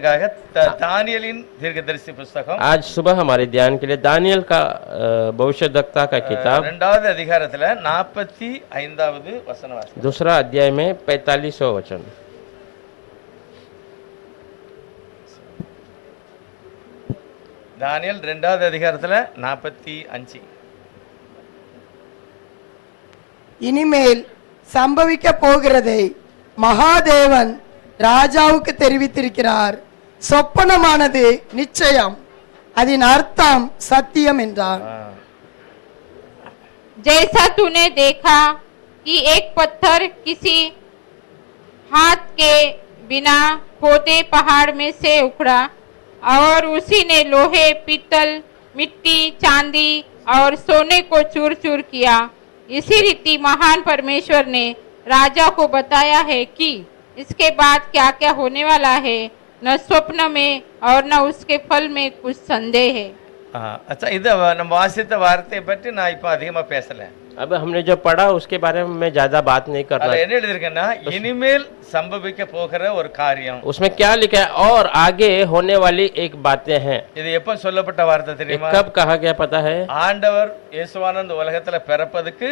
தியானத்துக்காக தானியேலின் தீர்க்கதரிசி புஸ்தகம் आज सुबह हमारे ध्यान के लिए दानियल का भविष्यद्वक्ता का किताब இரண்டாவது அதிகாரத்துல 45வது வசனம் வாசிக்கலாம். दूसरा अध्याय में 45वां वचन। தானியேல் இரண்டாவது அதிகாரத்துல 45. இனிமேல் சம்பவிக்க போகிறதை மகாதேவன் ராஜாவுக்கு தெரிவித்திருக்கிறார். சொப்பனமானது நிச்சயம், அதன் அர்த்தம் சத்தியம் என்றார். जैसा तूने देखा कि एक पत्थर किसी हाथ के बिना खोदे पहाड़ में से उखड़ा और उसी ने लोहे, पीतल, मिट्टी, चांदी और सोने को चूर चूर किया, इसी रीति महान परमेश्वर ने राजा को बताया है कि इसके बाद क्या क्या होने वाला है, न स्वप्न में और न उसके फल में कुछ संदेह है। अच्छा, இது நம்ம வாசித்த வார்த்தையை பற்றி நான் இப்ப அதிகமா பேசல. अब हमने जो पढ़ा उसके बारे में मैं ज्यादा बात नहीं कर அதுல रहा। என்ன எழுதிருக்கேன்னா இனிமேல் சம்பவிக்க போகிற ஒரு காரியம். उसमें क्या लिखा है, और आगे होने वाली एक बातें हैं। இது எப்ப சொல்லப்பட்ட வார்த்தை ये தெரியுமா? कब कहा गया पता है? ஆண்டவர் இயேசுவானந்த உலகத்துல பிறப்பதுக்கு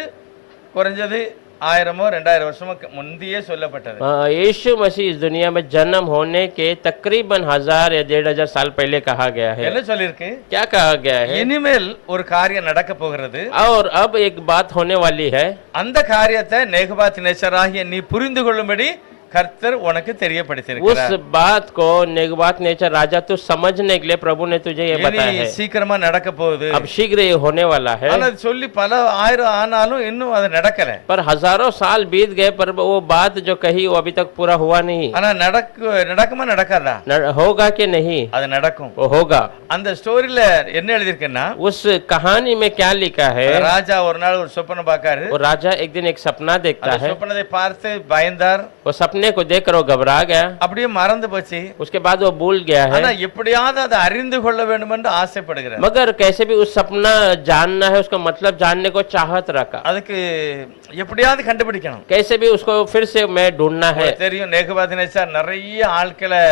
குறைஞ்சது 1000 2000 வருஷமா முந்தியே சொல்லப்பட்டது. यीशु मसीह इस दुनिया में जन्म होने के तकरीबन 1000 या 1500 साल पहले कहा गया है। என்ன சொல்லிருக்கு? क्या कहा गया है? இனிமேல் ஒரு காரியம் நடக்க போகிறது. और अब एक बात होने वाली है। அந்த காரியத்தை நேகபாத் நேச்சராகிய நீ புரிந்து கொள்ளும்படி கர்த்தர் உனக்கு தெரியப்படுத்தியிருக்கிறார். उस बात को नेगबात नेचर राजा तू समझने के लिए प्रभु ने तुझे ये बताया है। சீக்கிரமா நடக்க போகுது. अब शीघ्र ये होने वाला है। ஆனா சொல்லி பல 1000 ஆனாலும் இன்னும் அது நடக்கல. पर हजारों साल बीत गए पर वो बात जो कही वो अभी तक पूरा हुआ नहीं। ஆனா நடக்குமா நடக்காதா? होगा कि नहीं? அது நடக்கும். वो होगा। அந்த ஸ்டோரியில என்ன எழுதிருக்குன்னா, उस कहानी में क्या लिखा है? ராஜா ஒரு நாள் ஒரு சொப்பனம் பார்க்காரு. वो राजा एक दिन एक सपना देखता है। சொப்பனத்தை பார்த்து பயந்தார். वो सपने को देखकर वो घबरा गया। அப்படியே மறந்து போச்சு. उसके बाद वो भूल गया है। ஆனா எப்படியாவது அதை அறிந்து கொள்ள வேண்டும் என்று ஆசைப்படுகிறார். मगर कैसे भी उस सपना जानना है, उसका मतलब जानने को चाहत रखा। அதுக்கு எப்படியாவது கண்டுபிடிக்கணும். कैसे भी उसको फिर से मैं ढूंढना है। தெரியும் நேகபாத்நேச்சார் நிறைய ஆட்களை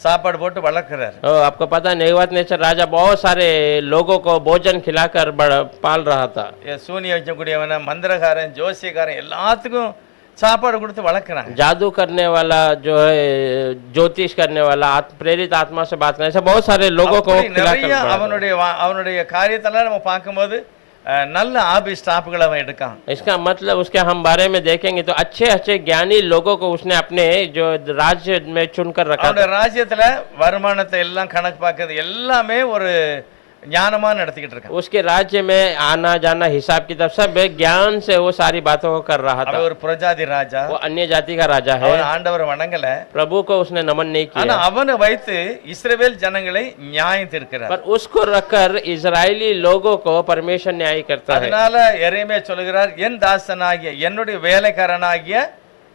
சாப்பாடு போட்டு வளர்க்கிறார். आपको पता है नेगबात नेचर राजा बहुत सारे लोगों को भोजन खिलाकर पाल रहा था। சூனிய வைக்கக்கூடியவன, மந்திரகாரன், ஜோசியக்காரன் எல்லாத்துக்கும் சாப்பாடு கொடுத்து வளர்க்குறாங்க. जादू करने वाला जो है, ज्योतिष करने वाला, प्रेरित आत्मा से बात करने, ऐसे बहुत सारे लोगों को நிறைய அவனுடைய காரியத்தெல்லாம் நம்ம பார்க்கும்போது நல்ல ஆபி ஸ்டாஃப்களை அவன் எடுக்கான். इसका मतलब उसके हम बारे में देखेंगे तो अच्छे अच्छे ज्ञानी लोगों को उसने अपने जो राज्य में चुनकर रखा। அவனுடைய ராஜ்யத்துல வருமானத்தை எல்லாம் கணக்கு பார்க்கிறது எல்லாமே ஒரு ஞானமா நடத்திக்கிட்டு இருக்கான். उसके राज्य में आना जाना हिसाब किताब सब ज्ञान से वो सारी बातों को कर रहा था। ஒரு புரஜாதி ராஜா, वो अन्य जाति का राजा है। அவன் ஆண்டவரை வணங்கல, प्रभु को उसने नमन नहीं ஆனா किया। அவனை வைத்து இஸ்ரவேல் ஜனங்களை நியாயம் தீர்க்கிறார். पर उसको रखकर इजरायली लोगों को परमेश्वर न्याय करता है। அதனால எரேமியா சொல்கிறார், என் தாசனாகிய என்னுடைய வேலைக்காரனாகிய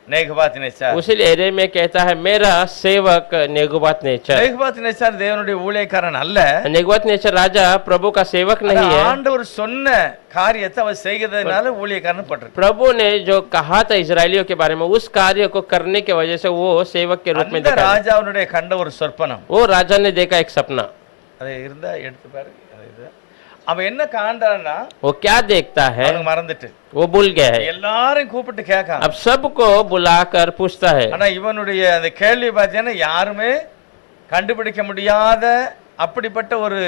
நேகபாத்நேச்சார். उसीलिए एरेमिया कहता है मेरा सेवक नेगुबात नेचर। நேகபாத்நேச்சார் தேவனுடைய ஊழியக்காரன் அல்ல. नेगुबात नेचर राजा प्रभु का सेवक नहीं है। ஆண்டவர் சொன்ன காரியத்தை அவர் செய்கிறதுனால ஊழியக்காரன் போட்டிருக்கு. प्रभु ने जो कहा था इजरायलियों के बारे में, उस कार्य को करने की वजह से वो सेवक के रूप में அந்த देखा। ராஜாவுடைய கண்ட ஒரு சொப்பனம், वो राजा ने देखा एक सपना। அது இருந்தா எடுத்து பாரு. அவன் என்ன காண்டான்னா, वो क्या देखता है அவனுக்கு மறந்துட்டு वो भूल गया है। எல்லாரையும் கூப்பிட்டு கேட்கான். अब सबको बुलाकर पूछता है। ஆனா இவனுடைய அந்த கேள்வி பார்த்தீங்கன்னா யாருமே கண்டுபிடிக்க முடியாத அப்படிப்பட்ட ஒரு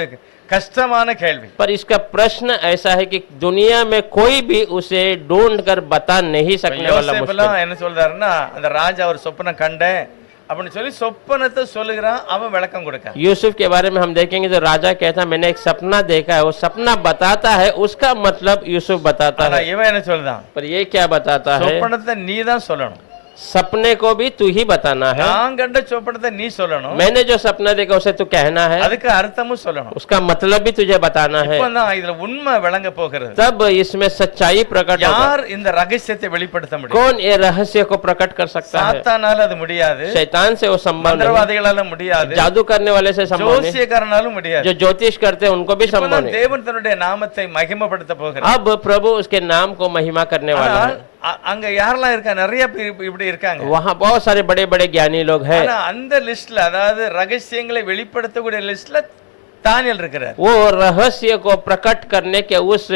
கஷ்டமான கேள்வி. पर इसका प्रश्न ऐसा है कि दुनिया में कोई भी उसे ढूंढ कर बता नहीं सकने वाला मुश्किल। யோசேப்பெல்லாம் என்ன சொல்றாருன்னா, அந்த ராஜா ஒரு சொப்பனம் கண்டேன் அப்படின்னு சொல்லி சொப்பனத்தை சொல்லுகிறான், அவன் விளக்கம் கொடுக்க. यूसुफ के बारे में हम देखेंगे तो राजा कहता है मैंने एक सपना देखा है, वो सपना बताता है, उसका मतलब यूसुफ बताता ஆனா है। இவன் என்ன சொல்றான், पर ये क्या बताता है? சொப்பனத்தை நீ தான் சொல்லணும், सपने को भी तू ही बताना है। நான் கண்ட சொப்பனத்தை நீ சொல்லணும், मैंने जो सपना देखा उसे तू कहना है, அதுக்கு அர்த்தமும் சொல்லணும். उसका मतलब भी तुझे बताना है। இப்பதான் இதுல உண்மை விளங்க போகிறது. तब इसमें सच्चाई प्रकट होगा। யார் இந்த ரகசியத்தை வெளிப்படுத்த முடியும்? कौन ये रहस्य को प्रकट कर सकता है? சாத்தானால அது முடியாது, शैतान से वो संभव नहीं, மந்திரவாதிகளால முடியாது, जादू करने वाले से संभव नहीं, ஜோசியக்காரனாலும் முடியாது. जो ज्योतिष करते हैं उनको भी संभव இப்பதான் नहीं। தேவன் தன்னுடைய நாமத்தை மகிமைப்படுத்த போகிறார். अब प्रभु उसके नाम को महिमा करने वाला है। அங்க யாரெல்லாம் இருக்கா? நிறைய பேர் இப்படி இருக்காங்க. वहाँ बहुत सारे बड़े बड़े ज्ञानी लोग हैं। ஆனா அந்த லிஸ்ட்ல, அதாவது ரகசியங்களை வெளிப்படுத்தக்கூடிய லிஸ்ட்ல தானியேல் இருக்கிறார். वो रहस्य को प्रकट करने के उस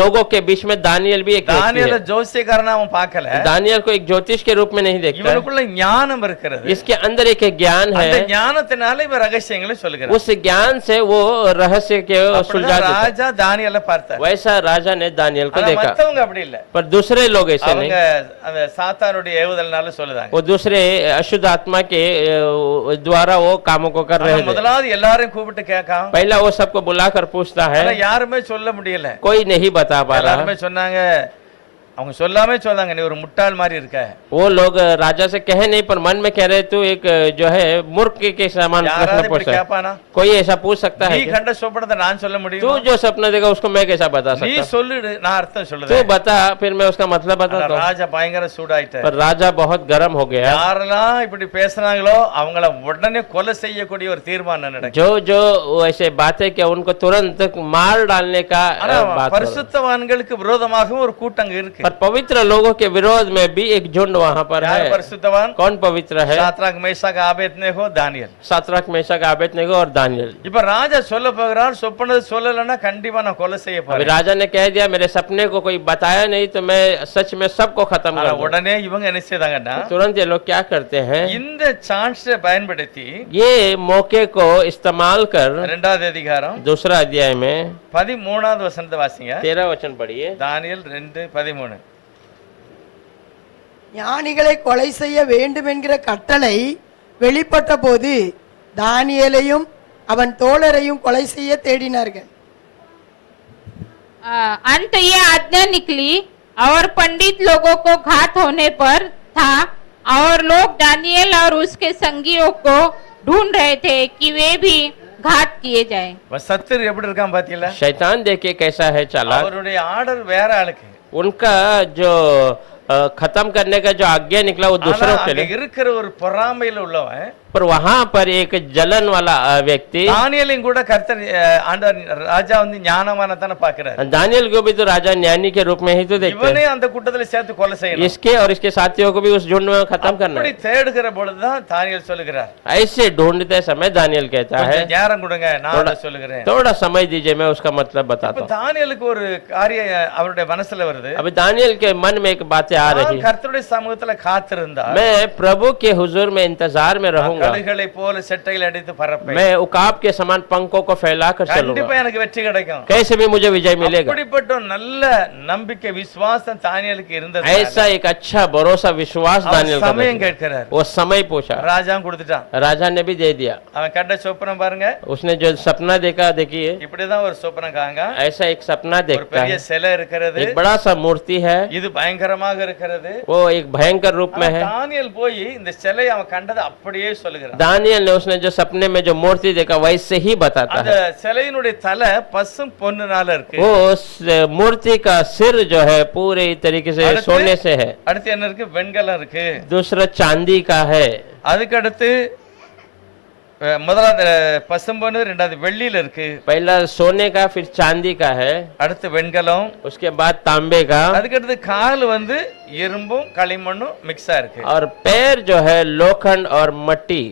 लोगों के बीच में दानियल भी एक व्यक्ति தானியேல है। ஜோசியக்காரனா அவன் பார்க்கல. दानियल को एक ज्योतिष के रूप में नहीं देखता है। இவனுக்குள்ள ஞானம் இருக்கிறது. इसके अंदर एक ज्ञान அந்த है, ஞானத்தினால இவன் ரகசியங்களை சொல்லுகிறான். उस ज्ञान से वो रहस्य के सुलझा அப்படிதான் देता है। ராஜா தானியேலை பார்த்தார். वैसा राजा ने दानियल को ஆனா देखा, மத்தவங்க அப்படி இல்ல. पर दूसरे लोग ऐसे அவங்க नहीं। அந்த சாத்தானுடைய ஏவுதல்னால சொல்லுதாங்க. वो दूसरे अशुद्ध आत्मा के द्वारा वो कामों को कर रहे அவன் थे। முதலாவது எல்லாரையும் கூப்பிட்டு கேட்கான். पहला वो सबको बुलाकर पूछता ஆனா है, யாருமே சொல்ல முடியல. कोई नहीं बता पा रहा। எல்லாருமே சொன்னாங்க, அவங்க சொல்லாமே சொன்னாங்க, நீ ஒரு முட்டாள் மாதிரி இருக்க. वो लोग राजा से कहे नहीं, पर मन में कह रहे तू एक जो है मूर्ख के समान யாராவது प्रश्न இப்படி पूछ। கேட்பானா? कोई ऐसा पूछ सकता நீ है क्या? கண்ட சொப்பனத்தை நான் சொல்ல तू முடியுமா? जो सपना देगा उसको मैं कैसा बता நீ सकता? சொல்லிடு, நான் அர்த்தம் तू சொல்லுதேன். बता, फिर मैं उसका मतलब बताता हूँ। ராஜா பயங்கர சூடாயிட்டார். पर राजा बहुत गर्म हो गया। யாரெல்லாம் இப்படி பேசுனாங்களோ அவங்கள உடனே கொலை செய்யக்கூடிய ஒரு தீர்மானம் நடக்கும். जो जो ऐसे बातें किया उनको तुरंत मार डालने का ஆனா बात हो रहा है। பரிசுத்தவான்களுக்கு விரோதமாகவும் ஒரு கூட்டம் இருக்கு. पर पवित्र लोगों के विरोध में भी एक झुंड वहाँ पर யார் है। பரிசுத்தவான்? कौन पवित्र है? சாத்ராக் மேஷாக் ஆபேத்நேகோ தானியேல். सातरक मेशक आबेदनेगो और दानियल। இப்ப ராஜா சொல்ல போகிறார், சொப்பனது சொல்லலைன்னா கண்டிப்பா நான் கொலை செய்ய अभी போறேன். राजा ने कह दिया मेरे सपने को कोई बताया नहीं तो मैं सच में सबको खत्म ஆனா कर दूंगा। உடனே இவங்க என்ன செய்தாங்கன்னா, तुरंत ये लोग क्या करते हैं, இந்த சான்ஸை பயன்படுத்தி ये मौके को इस्तेमाल कर 2வது அதிகாரம் दूसरा अध्याय में 13வது வசனத்தை வாசிங்க. 13 वचन पढ़िए। தானியேல் 2:13. ஞானிகளை கொலை செய்ய வேண்டும் என்கிற கட்டளை வெளிப்பட்ட போது தானியேலையும் அவன் தோழரையும் கொலை செய்ய தேடினார்கள். अंत ये आज्ञा निकली और पंडित लोगों को घात होने पर था और लोग दानियेल और उसके संगियों को ढूंढ रहे थे कि वे भी घात किए जाए। சத்துரு எப்படி இருக்கான் பாத்தீங்களா? शैतान देखिए कैसा है चालाक। அவருடைய ஆர்டர் வேற ஆளுக்கு. उनका जो खत्म करने का जो आज्ञा निकला वो ஆனா दूसरों के அங்க लिए, இருக்கிற ஒரு பொறாமையில உள்ளவன் पर वहां पर एक जलन वाला व्यक्ति, தானியேலையும் கூட கர்த்தர் ஆண்டவர் ராஜா வந்து ஞானமானதான பாக்குறாரு. दानियल को भी तो राजा ज्ञानी के रूप में ही तो देखते இவனே हैं। அந்த கூட்டத்துல சேர்த்து கொலை செய்யணும். इसके और इसके साथियों को भी उस झुंड में खत्म करना அப்படி है। தேடுகிற பொழுதுதான் தானியேல் சொல்லுகிறார், ऐसे ढूंढते समय दानियल कहता है கொஞ்சம் நேரம் கொடுங்க, நான் அதை சொல்லுகிறேன். थोड़ा समय दीजिए, मैं उसका मतलब बताता இப்ப हूँ। தானியேலுக்கு ஒரு காரியம் அவருடைய மனசுல வருது. अभी दानियल के मन में एक बातें आ रही நான் है, கர்த்தருடைய சமூகத்துல காத்திருந்தா मैं प्रभु के हुजूर में इंतजार में रहूंगा, கழுகளை போல செட்டையில் அடித்து பறப்பேன். मैं उकाब के समान पंखों को फैलाकर கண்டிப்பா चलूंगा, எனக்கு வெற்றி கிடைக்கும். कैसे भी मुझे विजय मिलेगा। அப்படிப்பட்ட ஒரு நல்ல நம்பிக்கை விசுவாசம் தானியேலுக்கு இருந்தது. ऐसा एक अच्छा भरोसा विश्वास दानियल का சமயம் था। கேட்கிறார். वो समय पूछा, ராஜா கொடுத்துட்டான். राजा ने भी दे दिया। அவன் கண்ட சொப்பனம் பாருங்க. उसने जो सपना देखा देखिए, இப்படிதான் ஒரு சொப்பனம் காங்க. ऐसा एक सपना ஒரு देखता பெரிய है, சிலை இருக்கிறது. एक बड़ा सा मूर्ति है, இது பயங்கரமாக இருக்கிறது. वो एक भयंकर रूप में है। தானியேல் போய் இந்த சிலையை அவன் கண்டது அப்படியே சொல்லுகிறான். दानियल ने उसने जो सपने में जो मूर्ति देखा वैसे ही बताता அந்த है। சிலையினுடைய தலை பசும் பொன்னுனால இருக்கு. वो उस मूर्ति का सिर जो है पूरे तरीके से அடுத்து- सोने से है, அடுத்து என்ன இருக்கு? வெண்கலம் இருக்கு. दूसरा चांदी का है, அதுக்கு அடுத்து முதலாவது பசும்பொன்னு, ரெண்டாவது வெள்ளியில இருக்கு. पहला सोने का, फिर चांदी का है, அடுத்து வெண்கலம். उसके बाद तांबे का, அதுக்கு அடுத்து கால் வந்து இரும்பும் களிமண்ணும் மிக்ஸா இருக்கு. और पैर जो है लोखंड और मट्टी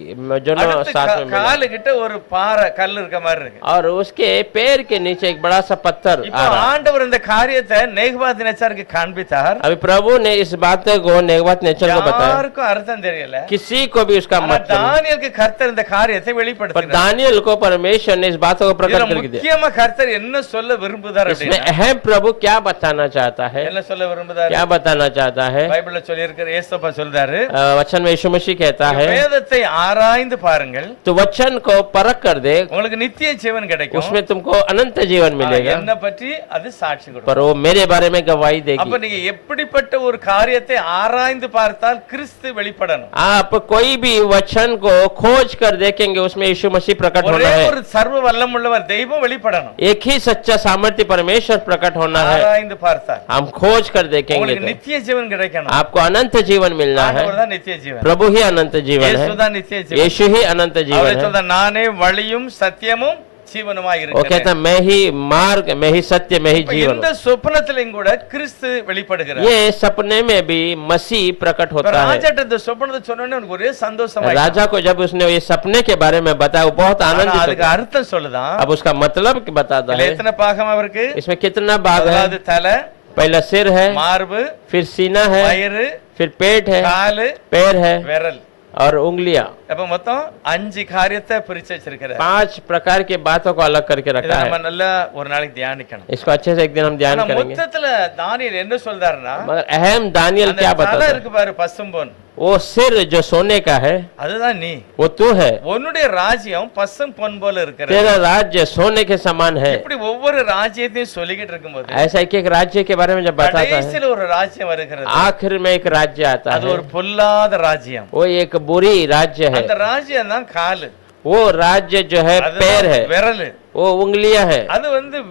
दोनों அடுத்து साथ में मिला। காலு கிட்ட ஒரு பாறை கல் இருக்க மாதிரி இருக்கு. और उसके पैर के नीचे एक बड़ा सा पत्थर இப்போ आ रहा है। ஆண்டவர் இந்த காரியத்தை நேபுகாத்நேச்சாருக்கு காண்பித்தார். अभी प्रभु ने इस बात को नेबूकदनेस्सर को बताया, யாருக்கும் அர்த்தம் தெரியல. किसी को भी उसका ஆனா मतलब नहीं। தானியேலுக்கு கர்த்தர் இந்த காரியத்தை पर வெளிப்படுத்தினார். दानियल को परमेश्वर ने इस बात को प्रकट இதுல करके दिया। முக்கியமா கர்த்தர் என்ன சொல்ல விரும்புதார் इसमें அப்படின்னா, अहम प्रभु क्या बताना चाहता है, என்ன சொல்ல விரும்புதார்? क्या बताना चाहता है, பைபிள்ல சொல்லி இருக்கிற ஏசப்பா சொல்றாரு, वचन में यीशु मसीह कहता है, வேதத்தை ஆராய்ந்து பாருங்கள், तो वचन को परख कर दे, உங்களுக்கு நித்திய ஜீவன் கிடைக்கும். उसमें तुमको अनंत जीवन मिलेगा। என்ன பற்றி அது சாட்சி கொடுக்கும். पर वो मेरे बारे में गवाही அப்ப देगी। நீங்க எப்படிப்பட்ட ஒரு காரியத்தை ஆராய்ந்து பார்த்தால் கிறிஸ்து வெளிப்படணும். आप कोई भी वचन को खोज कर देखेंगे उसमें यीशु मसीह प्रकट होना ஒரே है। ஒரு சர்வ வல்லமுள்ளவர் தெய்வம் வெளிப்படணும். एक ही सच्चा सामर्थ्य परमेश्वर प्रकट होना है। ஆராய்ந்து பார்த்தால் हम खोज कर देखेंगे உங்களுக்கு तो நித்திய ஜீவன் கிடைக்கணும். आपको अनंत जीवन मिलना है। ஆண்டவர் தான் நித்திய ஜீவன். प्रभु ही अनंत जीवन है, இயேசு தான் நித்திய ஜீவன். यीशु ही अनंत जीवन அவரே है। சொல்றார், நானே வழியும் சத்தியமும் ஜீவனுமாய் वो कहता இருக்கிறேன். मैं ही मार्ग, मैं ही सत्य, मैं ही இப்ப जीवन இந்த சொப்பனத்திலும் கூட கிறிஸ்து வெளிப்படுகிறார். हूं। ये सपने में भी मसीह प्रकट இப்ப होता है। ராஜாட்ட இந்த சொப்பனத்தை சொன்ன உடனே அவனுக்கு ஒரே சந்தோஷமாயிடுச்சு. राजा को जब उसने ये सपने के बारे में बताया, वो बहुत ஆனா आनंदित அதுக்கு हो गया। அர்த்தம் சொல்லுதான். अब उसका मतलब बताता இதுல है எத்தனை பாகம் அவருக்கு? इसमें कितना भाग है। அதாவது தலை, पहला सिर है, மார்பு, फिर सीना है, வயிறு, फिर पेट है, காலு, पैर है விரல். और उंगलियां। அப்ப மொத்தம் 5 காரியத்தை பிரிச்சு வச்சிருக்கிறார். 5 प्रकार के बातों को अलग करके இதை रखा நம்ம है। நல்லா ஒரு நாளைக்கு தியானிக்கணும். इसको अच्छे से एक दिन हम ध्यान ஆனா करेंगे। மொத்தத்துல தானியேல் என்ன சொல்றாருன்னா, मगर अहम दानियल அந்த क्या தலை बताता है, இருக்கு பாரு பசும்பொன், वो सिर जो सोने का है அதுதான் நீ. वो तू है। உன்னுடைய ராஜ்யம் பசும் பொன் போல இருக்கிறது. तेरा राज्य सोने के समान है। இப்படி ஒவ்வொரு ராஜ்யத்தையும் சொல்லிக்கிட்டு இருக்கும்போது ऐसा एक राज्य के बारे में जब बताता है, கடைசியில ஒரு ராஜ்யம் வருகிறது. आखिर में एक राज्य आता அது है, ஒரு பொல்லாத ராஜ்யம். वो एक बुरी राज्य है। அந்த ராஜ்யம் தான் காலு, वो राज्य जो है அதுதான் पैर है, விரல். वो उंगलियां है। அது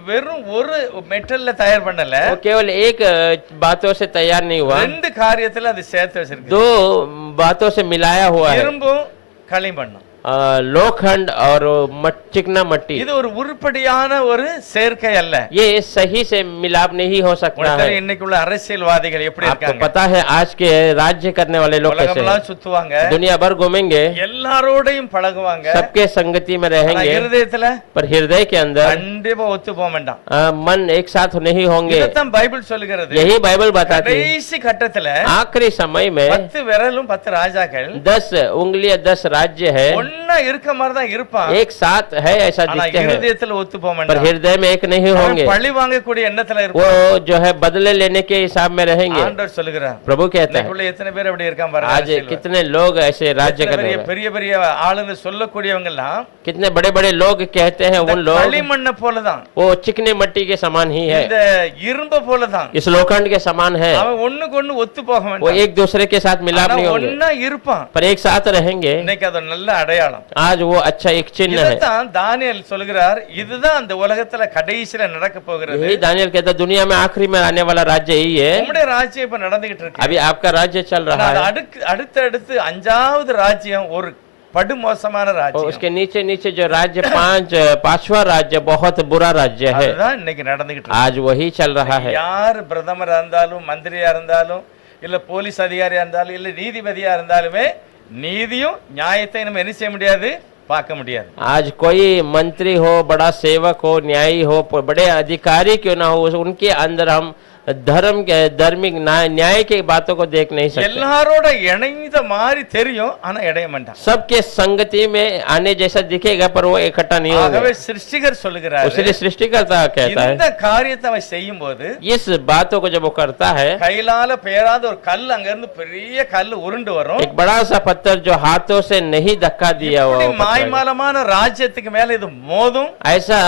வெறும் ஒரு மெட்டல்ல தயார் பண்ணல, वो केवल एक बातों से तैयार नहीं हुआ, 2 காரியத்துல அது சேர்த்து வச்சிருக்கு. 2 बातों से मिलाया हुआ है, இரும்பும் களிமண்ணும். लोखंड और चिकना मट्टी। இது ஒரு உருப்படியான ஒரு சேர்க்கை அல்ல. ये सही से मिलाप नहीं हो सकता है। உங்களுக்கு இன்னைக்குள்ள அரசியல்வாதிகள் எப்படி आपको இருக்காங்க? पता है आज के राज्य करने वाले लोग कैसे உலகமெல்லாம் हैं? சுத்துவாங்க, दुनिया भर घूमेंगे, எல்லாரோடையும் பழகுவாங்க, सबके संगति में ஆனா रहेंगे, இருதயத்துல पर हृदय के अंदर கண்டிப்பா ஒத்து போக வேண்டாம். मन एक साथ नहीं होंगे। இதைத்தான் பைபிள் சொல்லுகிறது. यही बाइबल बताती है। கடைசி கட்டத்துல आखिरी समय में 10 விரலும் 10 ராஜாக்கள் 10 उंगलियां 10 राज्य है, ஒண்ணா இருக்க மாதிரி தான் இருப்பான். एक साथ है ऐसा ஆனா दिखते हैं, இருதயத்துல ஒத்து போக पर வேண்டாம். हृदय में एक नहीं होंगे। அவன் பழி வாங்கக்கூடிய எண்ணத்துல वो இருப்பான். जो है बदले लेने के हिसाब में रहेंगे। ஆண்டவர் சொல்லுகிறார். प्रभु कहता है இன்னைக்குள்ள எத்தனை பேர் அப்படி இருக்கான் பாருங்க. आज அரசியல்வாதி. कितने लोग ऐसे राज्य எத்தனை करने பெரிய वाले, பெரிய பெரிய ஆளுங்க சொல்லக்கூடியவங்க எல்லாம் कितने बड़े बड़े लोग कहते हैं, उन लोग களிமண்ண போலதான், वो चिकने मिट्टी के समान ही है, இந்த இரும்பு போலதான். इस लोखंड के समान है। அவன் ஒண்ணுக்கு ஒண்ணு ஒத்து போக वो வேண்டாம், एक दूसरे के साथ मिलाप ஆனா नहीं होंगे, ஒண்ணா இருப்பான். पर एक साथ रहेंगे। இன்னைக்கு அது நல்ல அடையாளம். आज वो अच्छा एक चिन्ह है। இதுதான் தானியேல் சொல்கிறார், இதுதான் அந்த உலகத்துல கடைசியில நடக்க போகிறது. यही दानियल कहता है, दुनिया में आखिरी में आने वाला राज्य यही है। உம்முடைய ராஜ்யம் இப்ப நடந்துகிட்டு இருக்கு. अभी आपका राज्य चल ஆனா रहा அது है, அடுத்து 5வது ராஜ்யம் ஒரு படுமோசமான और ராஜ்யம். उसके नीचे नीचे जो राज्य 5वां राज्य बहुत बुरा राज्य है, அதுதான் இன்னைக்கு நடந்துகிட்டு இருக்கு. आज वही चल रहा है। யார் பிரதமரா இருந்தாலும், மந்திரியா இருந்தாலும், இல்ல போலீஸ் அதிகாரியா இருந்தாலும், இல்ல நீதிபதியா இருந்தாலுமே நீதியும் நியாயத்தை நம்ம என்ன செய்ய முடியாது, பார்க்க முடியாது. आज कोई मंत्री हो, बड़ा सेवक हो, न्यायी हो, बड़े अधिकारी क्यों ना हो, उनके अंदर हम धर्म के धार्मिक न्याय की बातों को देख नहीं सकते। எல்லாரோட இணைந்த மாதிரி தெரியும், ஆனா இணைய மாட்டான். सबके संगति में आने जैसा दिखेगा, पर वो इकट्ठा नहीं होगा। ஆகவே சிருஷ்டிகர் சொல்லுகிறார், उसलिए सृष्टिकर्ता कहता है, இந்த காரியத்தை அவன் செய்யும் போது इस बातों को जब वो करता है, கையிலால பெயராத ஒரு கல் அங்க இருந்து பெரிய கல் உருண்டு வரும். एक बड़ा सा पत्थर जो हाथों से नहीं धक्का दिया हुआ இப்படி वो पत्थर, மாய்மாலமான ராஜ்யத்துக்கு மேல இது மோதும், ऐसा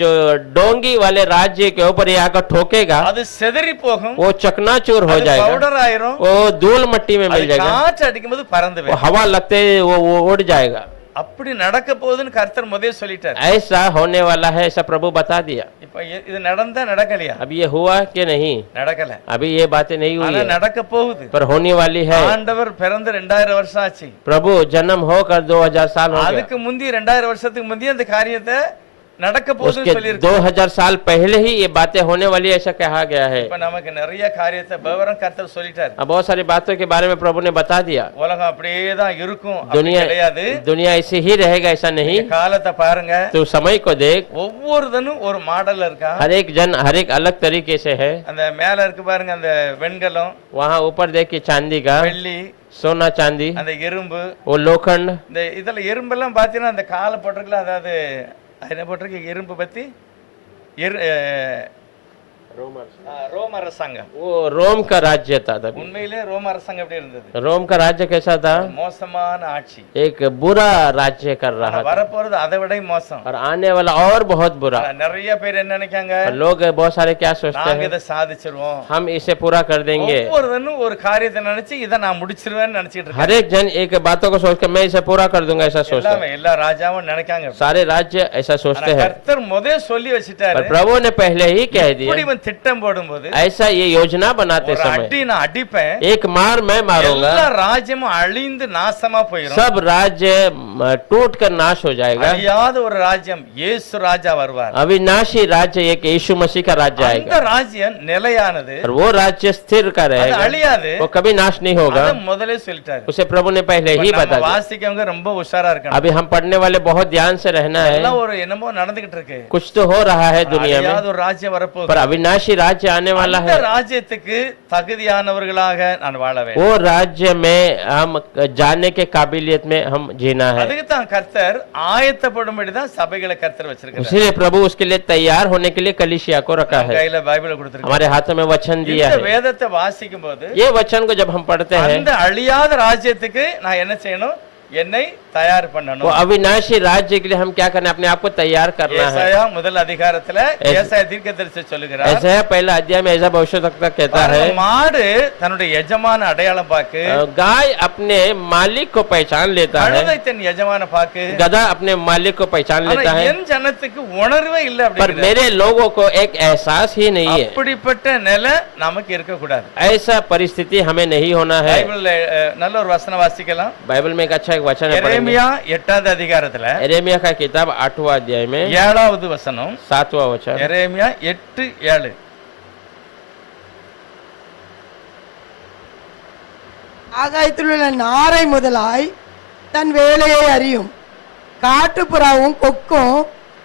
जो डोंगी वाले राज्य के ऊपर ये आकर ठोकेगा, அது செதறி போகும், वो चकनाचूर हो அது जाएगा, பவுடர் ஆயிரும், वो धूल मिट्टी में அது मिल जाएगा, காற்று அடிக்கும்போது பறந்து वो போயிடும். हवा लगते ही वो उड़ जाएगा। அப்படி நடக்க போகுதுன்னு கர்த்தர் முதல்ல சொல்லிட்டார். ऐसा होने वाला है, ऐसा प्रभु बता दिया। இப்ப இது நடந்தா நடக்கலையா? अब ये हुआ कि नहीं? நடக்கல, अभी ये बातें नहीं हुई ஆனா है, நடக்க போகுது. पर होने वाली है। ஆண்டவர் பிறந்து 2000 வருஷம் ஆச்சு. प्रभु जन्म होकर 2000 साल हो गया, அதுக்கு முந்தி 2000 வருஷத்துக்கு முந்தி அந்த காரியத்தை நடக்க போகுதுன்னு उसके சொல்லியிருக்கு. 2000 साल पहले ही ये बातें होने वाली ऐसा कहा गया है। இப்ப நமக்கு நிறைய காரியத்தை விவரம் கர்த்தர் சொல்லிட்டார். अब बहुत सारी बातों के बारे में प्रभु ने बता दिया। உலகம் அப்படியே தான் இருக்கும், அப்படி दुनिया கிடையாது. दुनिया ऐसे ही रहेगा ऐसा नहीं। காலத்தை பாருங்க, तो समय को देख, ஒவ்வொருதனும் ஒரு மாடல் இருக்கா. हर एक जन हर एक अलग तरीके से है। அந்த மேல இருக்கு பாருங்க, அந்த வெண்கலம், वहाँ ऊपर देखिए चांदी का, வெள்ளி, सोना चांदी, அந்த இரும்பு, वो लोखंड, இந்த இதுல எறும்பெல்லாம் பாத்தீங்கன்னா அந்த காலை போட்டிருக்கல, அதாவது அது என்ன போட்டிருக்கு, எறும்பு பத்தி ரோம் அரசாங்கம். वो रोम का राज्य था तभी। உண்மையிலே ரோம் அரசாங்கம் எப்படி இருந்தது? रोम का राज्य कैसा था? மோசமான ஆட்சி. एक बुरा राज्य कर रहा था, வரப்போறது அதை விட மோசம். और आने वाला और बहुत बुरा। நிறைய பேர் என்ன நினைக்காங்க, और लोग बहुत सारे क्या सोचते நாங்க हैं, இதை சாதிச்சிருவோம், हम इसे पूरा कर देंगे। ஒவ்வொருத்தனும் ஒரு காரியத்தை நினைச்சு இதை நான் முடிச்சிருவேன்னு நினைச்சிட்டு हर இருக்காங்க. एक जन एक बातों को सोचकर मैं इसे पूरा कर दूंगा ऐसा सोचता है। எல்லா ராஜாவும் நினைக்காங்க. सारे राज्य ऐसा सोचते ஆனா हैं, கர்த்தர் முதல்ல சொல்லி வச்சிட்டாரு, पर प्रभु ने पहले ही कह दिया, இப்படி இவன் திட்டம் போடும்போது ऐसा ये योजना बनाते ஒரு समय அடி நான் அடிப்பேன், एक मार मैं मारूंगा, எல்லா ராஜ்யமும் அழிந்து நாசமா போயிடும். सब राज्य टूट कर नाश हो जाएगा। அழியாத ஒரு ராஜ்யம் இயேசு ராஜா வருவார். अविनाशी राज्य एक यीशु मसीह का राज्य அந்த आएगा ராஜ்யம் நிலையானது, और वो राज्य स्थिर का அது रहेगा, அழியாது. वो कभी नाश नहीं होगा। அத முதல்ல சொல்லிட்டாரு. उसे प्रभु ने पहले ही இப்ப बता நம்ம दिया। வாசிக்கவங்க ரொம்ப உஷாரா இருக்கணும். अभी हम पढ़ने वाले बहुत ध्यान से रहना है। எல்லாம் ஒரு என்னமோ நடந்துகிட்டு இருக்கு. कुछ तो हो रहा है दुनिया में, அழியாத ஒரு ராஜ்யம் வரப்போகுது. पर अविनाशी राज्य आने वाला அந்த है। ராஜ்யத்துக்கு தகுதியானவர்களாக நான் வாழ வேண்டும். वो राज्य में हम जाने के काबिलियत में हम जीना है। அதுக்கு தான் கர்த்தர் ஆயத்தப்படும்படி தான் சபைகளை கர்த்தர் வச்சிருக்காரு. इसीलिए प्रभु उसके लिए तैयार होने के लिए कलीसिया को रखा है, கையில பைபிளை கொடுத்திருக்காரு. हमारे हाथों में वचन दिया இந்த है। வேதத்தை வாசிக்கும் போது ये वचन को जब हम पढ़ते हैं, அந்த அழியாத ராஜ்யத்துக்கு நான் என்ன செய்யணும்? என்னை தயார் वो பண்ணணும். अविनाशी राज्य के लिए हम क्या करना है? अपने आप को तैयार करना है। ஏசாயா முதல் அதிகாரத்துல ஏசாயா தீர்க்கதரிசி சொல்லுகிறார், ऐसा है पहला अध्याय में ऐसा भविष्यवक्ता कहता है, மாடு தன்னுடைய எஜமான அடையாளம் பாக்கு, गाय अपने मालिक को पहचान लेता है, கழுதை தன் எஜமான பாக்கு, गधा अपने मालिक को पहचान ஆனா लेता है, என் ஜனத்துக்கு உணர்வே இல்ல पर அப்படிங்கிறார். मेरे लोगों को एक एहसास ही नहीं है। அப்படிப்பட்ட நிலை நமக்கு இருக்க கூடாது. ऐसा परिस्थिति हमें नहीं होना है। பைபிள்ல நல்ல ஒரு வசனம் வாசிக்கலாம். बाइबल में एक अच्छा एक वचन है, पढ़ेंगे। எரேமியா 8வது அதிகாரத்துல यिर्मयाह का किताब 8वां अध्याय में 7வது வசனம். 7वां वचन। எரேமியா 8:7. ஆகாயத்திலுள்ள நாரை முதலாய் தன் வேலையை அறியும் காட்டுப்புறாவும் கொக்கும்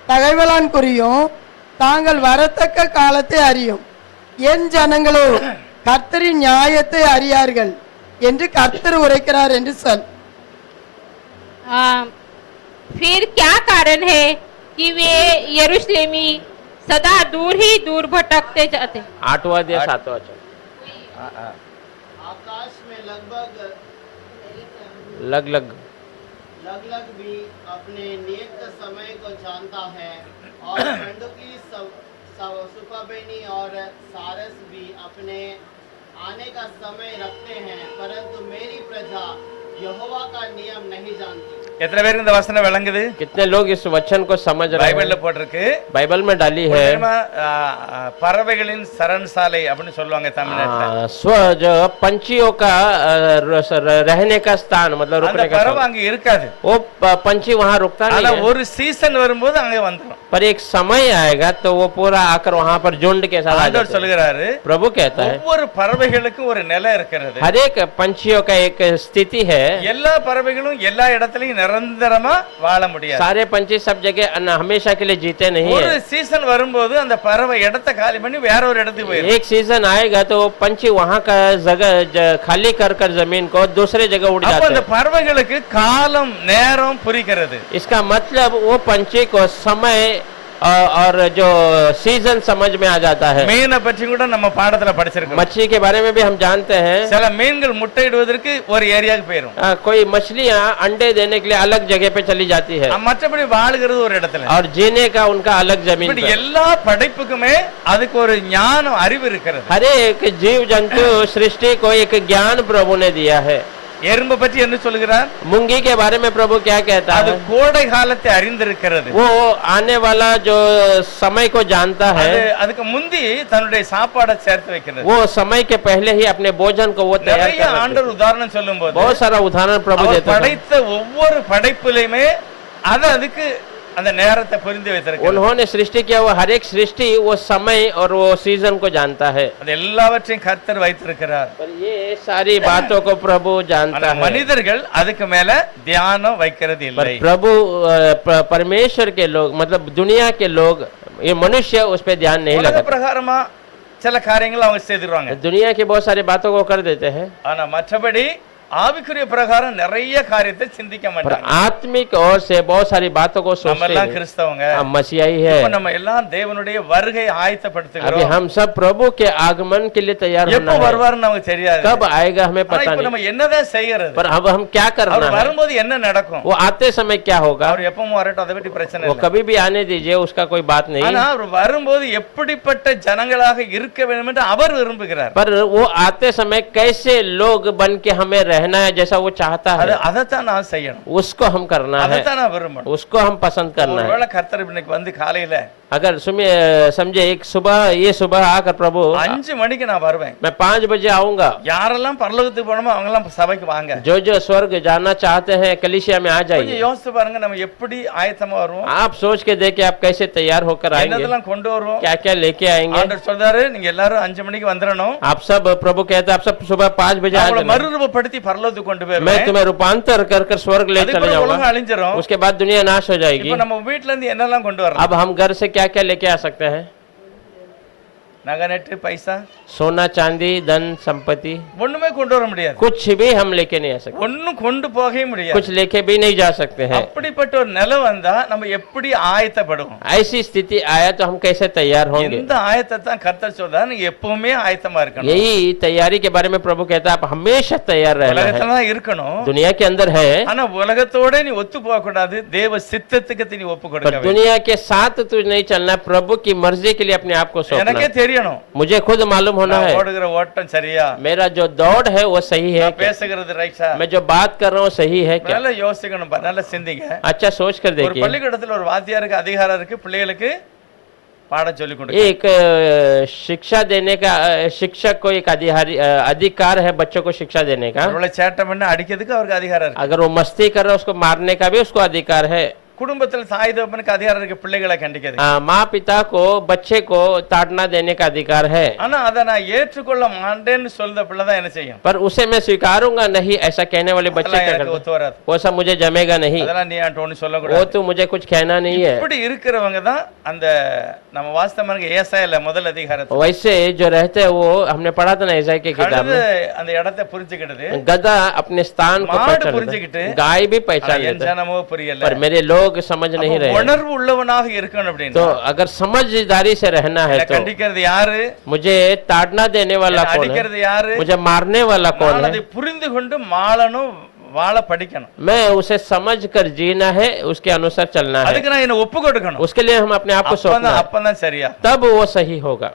தகைவலான் குறியும் தாங்கள் வரத்தக்க காலத்தை அறியும். என் ஜனங்களோ கர்த்தரின் நியாயத்தை அறியார்கள் என்று கர்த்தர் உரைக்கிறார் என்று சொல். फिर क्या कारण है कि वे यरूशलेमी सदा दूर ही दूर भटकते जाते? 8वां अध्याय 7वां वचन। आकाश में लगलग लगलग भी अपने नियुक्त समय को जानता है और खंडुकी सुपाबेनी और सारस भी अपने आने का समय रखते हैं, परंतु मेरी प्रजा यहोवा का नियम नहीं जानती। எத்தனை பேருக்கு இந்த வசனம் விளங்குது? कितने लोग इस वचन को समझ रहे பைபிள்ல हैं? போட்டிருக்கு. बाइबल में डाली है, பறவைகளின் சரணசாலை அப்படின்னு சொல்லுவாங்க தமிழ்நாட்டுல. स्व जो पंछियों का रहने का स्थान, मतलब அந்த रुकने का பறவை स्थान। அங்க இருக்காது. वो पंछी वहाँ रुकता ஆனா नहीं है, ஒரு சீசன் வரும்போது அங்க வந்துடும். पर एक समय आएगा तो वो पूरा आकर वहाँ पर झुंड के साथ आ ஆண்டவர் जाता है। சொல்லுகிறாரு, प्रभु कहता है ஒவ்வொரு பறவைகளுக்கும் ஒரு நிலை இருக்கிறது. हर एक पंछियों का एक स्थिति है। எல்லா பறவைகளும் எல்லா இடத்துலயும் நிரந்தரமா வாழ முடியாது. सारे पंछी सब जगह हमेशा के लिए जीते नहीं ஒரு है। சீசன் வரும்போது அந்த பறவை இடத்தை காலி பண்ணி வேற ஒரு இடத்துக்கு போயிடும். एक सीजन आएगा तो वो पंछी वहाँ का जगह खाली कर जमीन को दूसरे जगह उड़ அப்ப जाते அந்த हैं। பறவைகளுக்கு காலம் நேரம் புரிகிறது. इसका मतलब वो पंछी को समय और जो सीजन समझ में आ जाता है। மீனை பற்றி கூட நம்ம பாடத்துல படிச்சிருக்கோம். मछली के बारे में भी हम जानते हैं, சில மீன்கள் முட்டையிடுவதற்கு ஒரு ஏரியாவுக்கு போயிடும். कोई मछलियाँ अंडे देने के लिए अलग जगह पे चली जाती है மற்றபடி வாழுகிறது ஒரு இடத்துல. और जीने का उनका अलग जमीन இப்படி पर। எல்லா படைப்புக்குமே அதுக்கு ஒரு ஞானம் அறிவு இருக்கிறது. हर एक जीव जंतु सृष्टि को एक ज्ञान प्रभु ने दिया है। எறும்பு பற்றி என்ன சொல்கிறார்? मुंगी के बारे में प्रभु क्या कहता அது है? கோடை காலத்தை அறிந்திருக்கிறது. वो आने वाला जो समय को जानता है, அதுக்கு முந்தி தன்னுடைய சாப்பாடை சேர்த்து வைக்கிறது. वो समय के पहले ही अपने भोजन को वो तैयार நிறைய कर रखते ஆண்டவர் हैं। உதாரணம் சொல்லும்போது बहुत सारा उदाहरण प्रभु அவர் देता है। படைத்த ஒவ்வொரு படைப்பிலுமே அதுக்கு அந்த நேரத்தை புரிந்து வைத்திருக்கிறார். उन्होंने सृष्टि किया हुआ हर एक सृष्टि वो समय और वो सीजन को जानता है, அது எல்லாவற்றையும் கர்த்தர் வைத்திருக்கிறார். पर ये सारी बातों को प्रभु जानता ஆனா है। மனிதர்கள் அதுக்கு மேல தியானம் வைக்கிறது पर இல்லை. प्रभु परमेश्वर के लोग, मतलब दुनिया के लोग, ये मनुष्य उस पे ध्यान नहीं உலக लगाते। பிரகாரமா சில காரியங்களை அவங்க செய்திருவாங்க. दुनिया की बहुत सारी बातों को कर देते हैं, ஆனா மற்றபடி ஆவிக்குரிய பிரகாரம் நிறைய காரியத்தை சிந்திக்க पर மாட்டாங்க. आत्मिक ओर से बहुत सारी बातों को நம்ம सोचते எல்லாம் हैं। கிறிஸ்தவங்க. हम मसीहाई है, இப்ப நம்ம எல்லாம் தேவனுடைய வருகை अभी ஆயத்தப்படுத்துகிறோம். हम सब प्रभु के आगमन के लिए तैयार எப்ப होना है। வருவாருன்னு நமக்கு தெரியாது. कब आएगा हमें ஆனா पता இப்ப नहीं, நம்ம என்னதான் செய்யறது? पर अब हम क्या करना அவர் है? வரும்போது என்ன நடக்கும்? वो आते समय क्या होगा? அவர் எப்பவும் வரட்டும், அதை பற்றி பிரச்சனை वो இல்லை. कभी भी आने दीजिए, उसका कोई बात नहीं। ஆனா அவர் வரும்போது எப்படிப்பட்ட ஜனங்களாக இருக்க வேண்டும் என்று அவர் விரும்புகிறார். पर वो आते समय कैसे लोग बन के हमें रहना है जैसा वो चाहता है, அதைத்தான் நான் செய்யணும். उसको हम करना है, அதைத்தான் நான் விரும்பணும். उसको हम पसंद करना है। ஒருவேளை கர்த்தர் இன்னைக்கு வந்து காலையில अगर समझे एक सुबह ये सुबह आकर प्रभु 5 மணிக்கு நான் வருவேன், मैं 5 बजे आऊंगा, யாரெல்லாம் பரலோகத்துக்கு போகணுமோ அவங்க எல்லாம் சபைக்கு வாங்க. जो जो स्वर्ग जाना चाहते हैं कलीसिया में आ கொஞ்சம் जाइए। யோசிச்சு பாருங்க, நம்ம எப்படி ஆயத்தமா வருவோம், आप सोच के देखिए आप कैसे तैयार होकर आएंगे, என்னதெல்லாம் கொண்டு வருவோம். क्या क्या लेके आएंगे। ஆண்டவர் சொல்றாரு நீங்க எல்லாரும் 5 மணிக்கு வந்துடணும், आप सब प्रभु कहते हैं आप सब सुबह 5 बजे आ அவங்கள जाना। மறுரூபப்படுத்தி பரலோகத்துக்கு கொண்டு मैं போயிருவேன். तुम्हें रूपांतर कर कर स्वर्ग ले அதுக்கு चले பிறகு जाऊंगा, உலகம் அழிஞ்சிரும். उसके बाद दुनिया नाश हो जाएगी। இப்போ நம்ம வீட்ல இருந்து என்னெல்லாம் கொண்டு வரலாம்? अब हम घर से क्या क्या लेके आ सकते हैं। நகை நட்டு பைசா सोना चांदी धन संपत्ति ஒண்ணுமே கொண்டு வர முடியாது, कुछ भी हम लेके नहीं आ सकते, ஒண்ணும் கொண்டு போகவே முடியாது. कुछ लेके भी नहीं जा सकते हैं। அப்படிப்பட்ட ஒரு நிலை வந்தா நம்ம எப்படி ஆயத்தப்படுவோம்? ऐसी स्थिति आया तो हम कैसे तैयार होंगे। இந்த ஆயத்தை தான் கர்த்தர் சொல்றாரு, நீங்க எப்பவுமே ஆயத்தமா இருக்கணும். यही तैयारी के बारे में प्रभु कहता है आप हमेशा तैयार रहना உலகத்துல है। தான் இருக்கணும், दुनिया के अंदर है ஆனா உலகத்தோட நீ ஒத்து போக கூடாது, தேவ சித்தத்துக்கு நீ ஒப்பு पर கொடுக்க வேண்டும். दुनिया के साथ तू नहीं चलना, प्रभु की मर्जी के लिए अपने आप को सौंपना। எனக்கே தெரியணும் मुझे खुद मालूम होना நான் है ஓடுகிற ஓட்டம் சரியா, मेरा जो दौड़ है वो सही है நான் क्या? பேசுகிறது ரைட்டா, मैं जो बात कर रहा हूँ सही है क्या। நல்லா யோசிக்கணும், நல்லா சிந்திங்க. अच्छा सोच कर ஒரு देखिए। பள்ளிக்கூடத்துல ஒரு வாத்தியாருக்கு அதிகாரம் இருக்கு பிள்ளைகளுக்கு பாடம் சொல்லி கொடுக்க. एक शिक्षा देने का शिक्षक को एक अधिकार है बच्चों को शिक्षा देने का। ஒருவேளை சேட்டை பண்ண அடிக்கிறதுக்கு அவருக்கு அதிகாரம் இருக்கு. अगर वो मस्ती कर रहा है उसको मारने का भी उसको अधिकार है। குடும்பத்துல தாய் தகப்பனுக்கு அதிகாரம் இருக்கு பிள்ளைகளை கண்டிக்கிறது. माँ पिता को बच्चे को ताड़ना देने का अधिकार है, ஆனா அதை நான் ஏற்றுக்கொள்ள மாட்டேன்னு சொல்ற பிள்ளை தான் என்ன செய்யும்? पर उसे मैं स्वीकारूंगा नहीं ऐसा कहने वाले बच्चे அதெல்லாம் क्या எனக்கு करते ஒத்து வராது, हैं? वो सब मुझे जमेगा नहीं, அதெல்லாம் நீ ஆண்டோன்னு वो சொல்லக்கூடாது. तो मुझे कुछ कहना नहीं है। இப்படி இருக்கிறவங்க தான் அந்த நம்ம வாஸ்தவமாக ஏசாயால முதல் அதிகாரத்துல वैसे जो रहते हैं वो हमने पढ़ा था ना ईसाई की किताब கழுது में, அந்த இடத்தை புரிஞ்சுக்கிட்டது, गधा अपने स्थान को மாடு पहचान लेता புரிஞ்சுக்கிட்டு, है, गाय भी पहचान என் लेता है, ஜனமோ புரியல. पर मेरे लोग समझ नहीं रहे। உணர்வு உள்ளவனாக இருக்கணும் அப்படின்னு तो अगर समझदारी से रहना है तो கண்டிக்கிறது யாரு, मुझे ताड़ना देने वाला என்னை कौन है, அடிக்கிறது யாரு, मुझे मारने वाला कौन நான் है। அதை புரிந்து கொண்டு மாளணும், வாழ படிக்கணும். मैं उसे समझ कर जीना है, उसके अनुसार चलना है, அதுக்கு நான் என்ன ஒப்பு கொடுக்கணும். उसके लिए हम अपने आप को सौंपना है, அப்பதான் சரியா, तब वो सही होगा,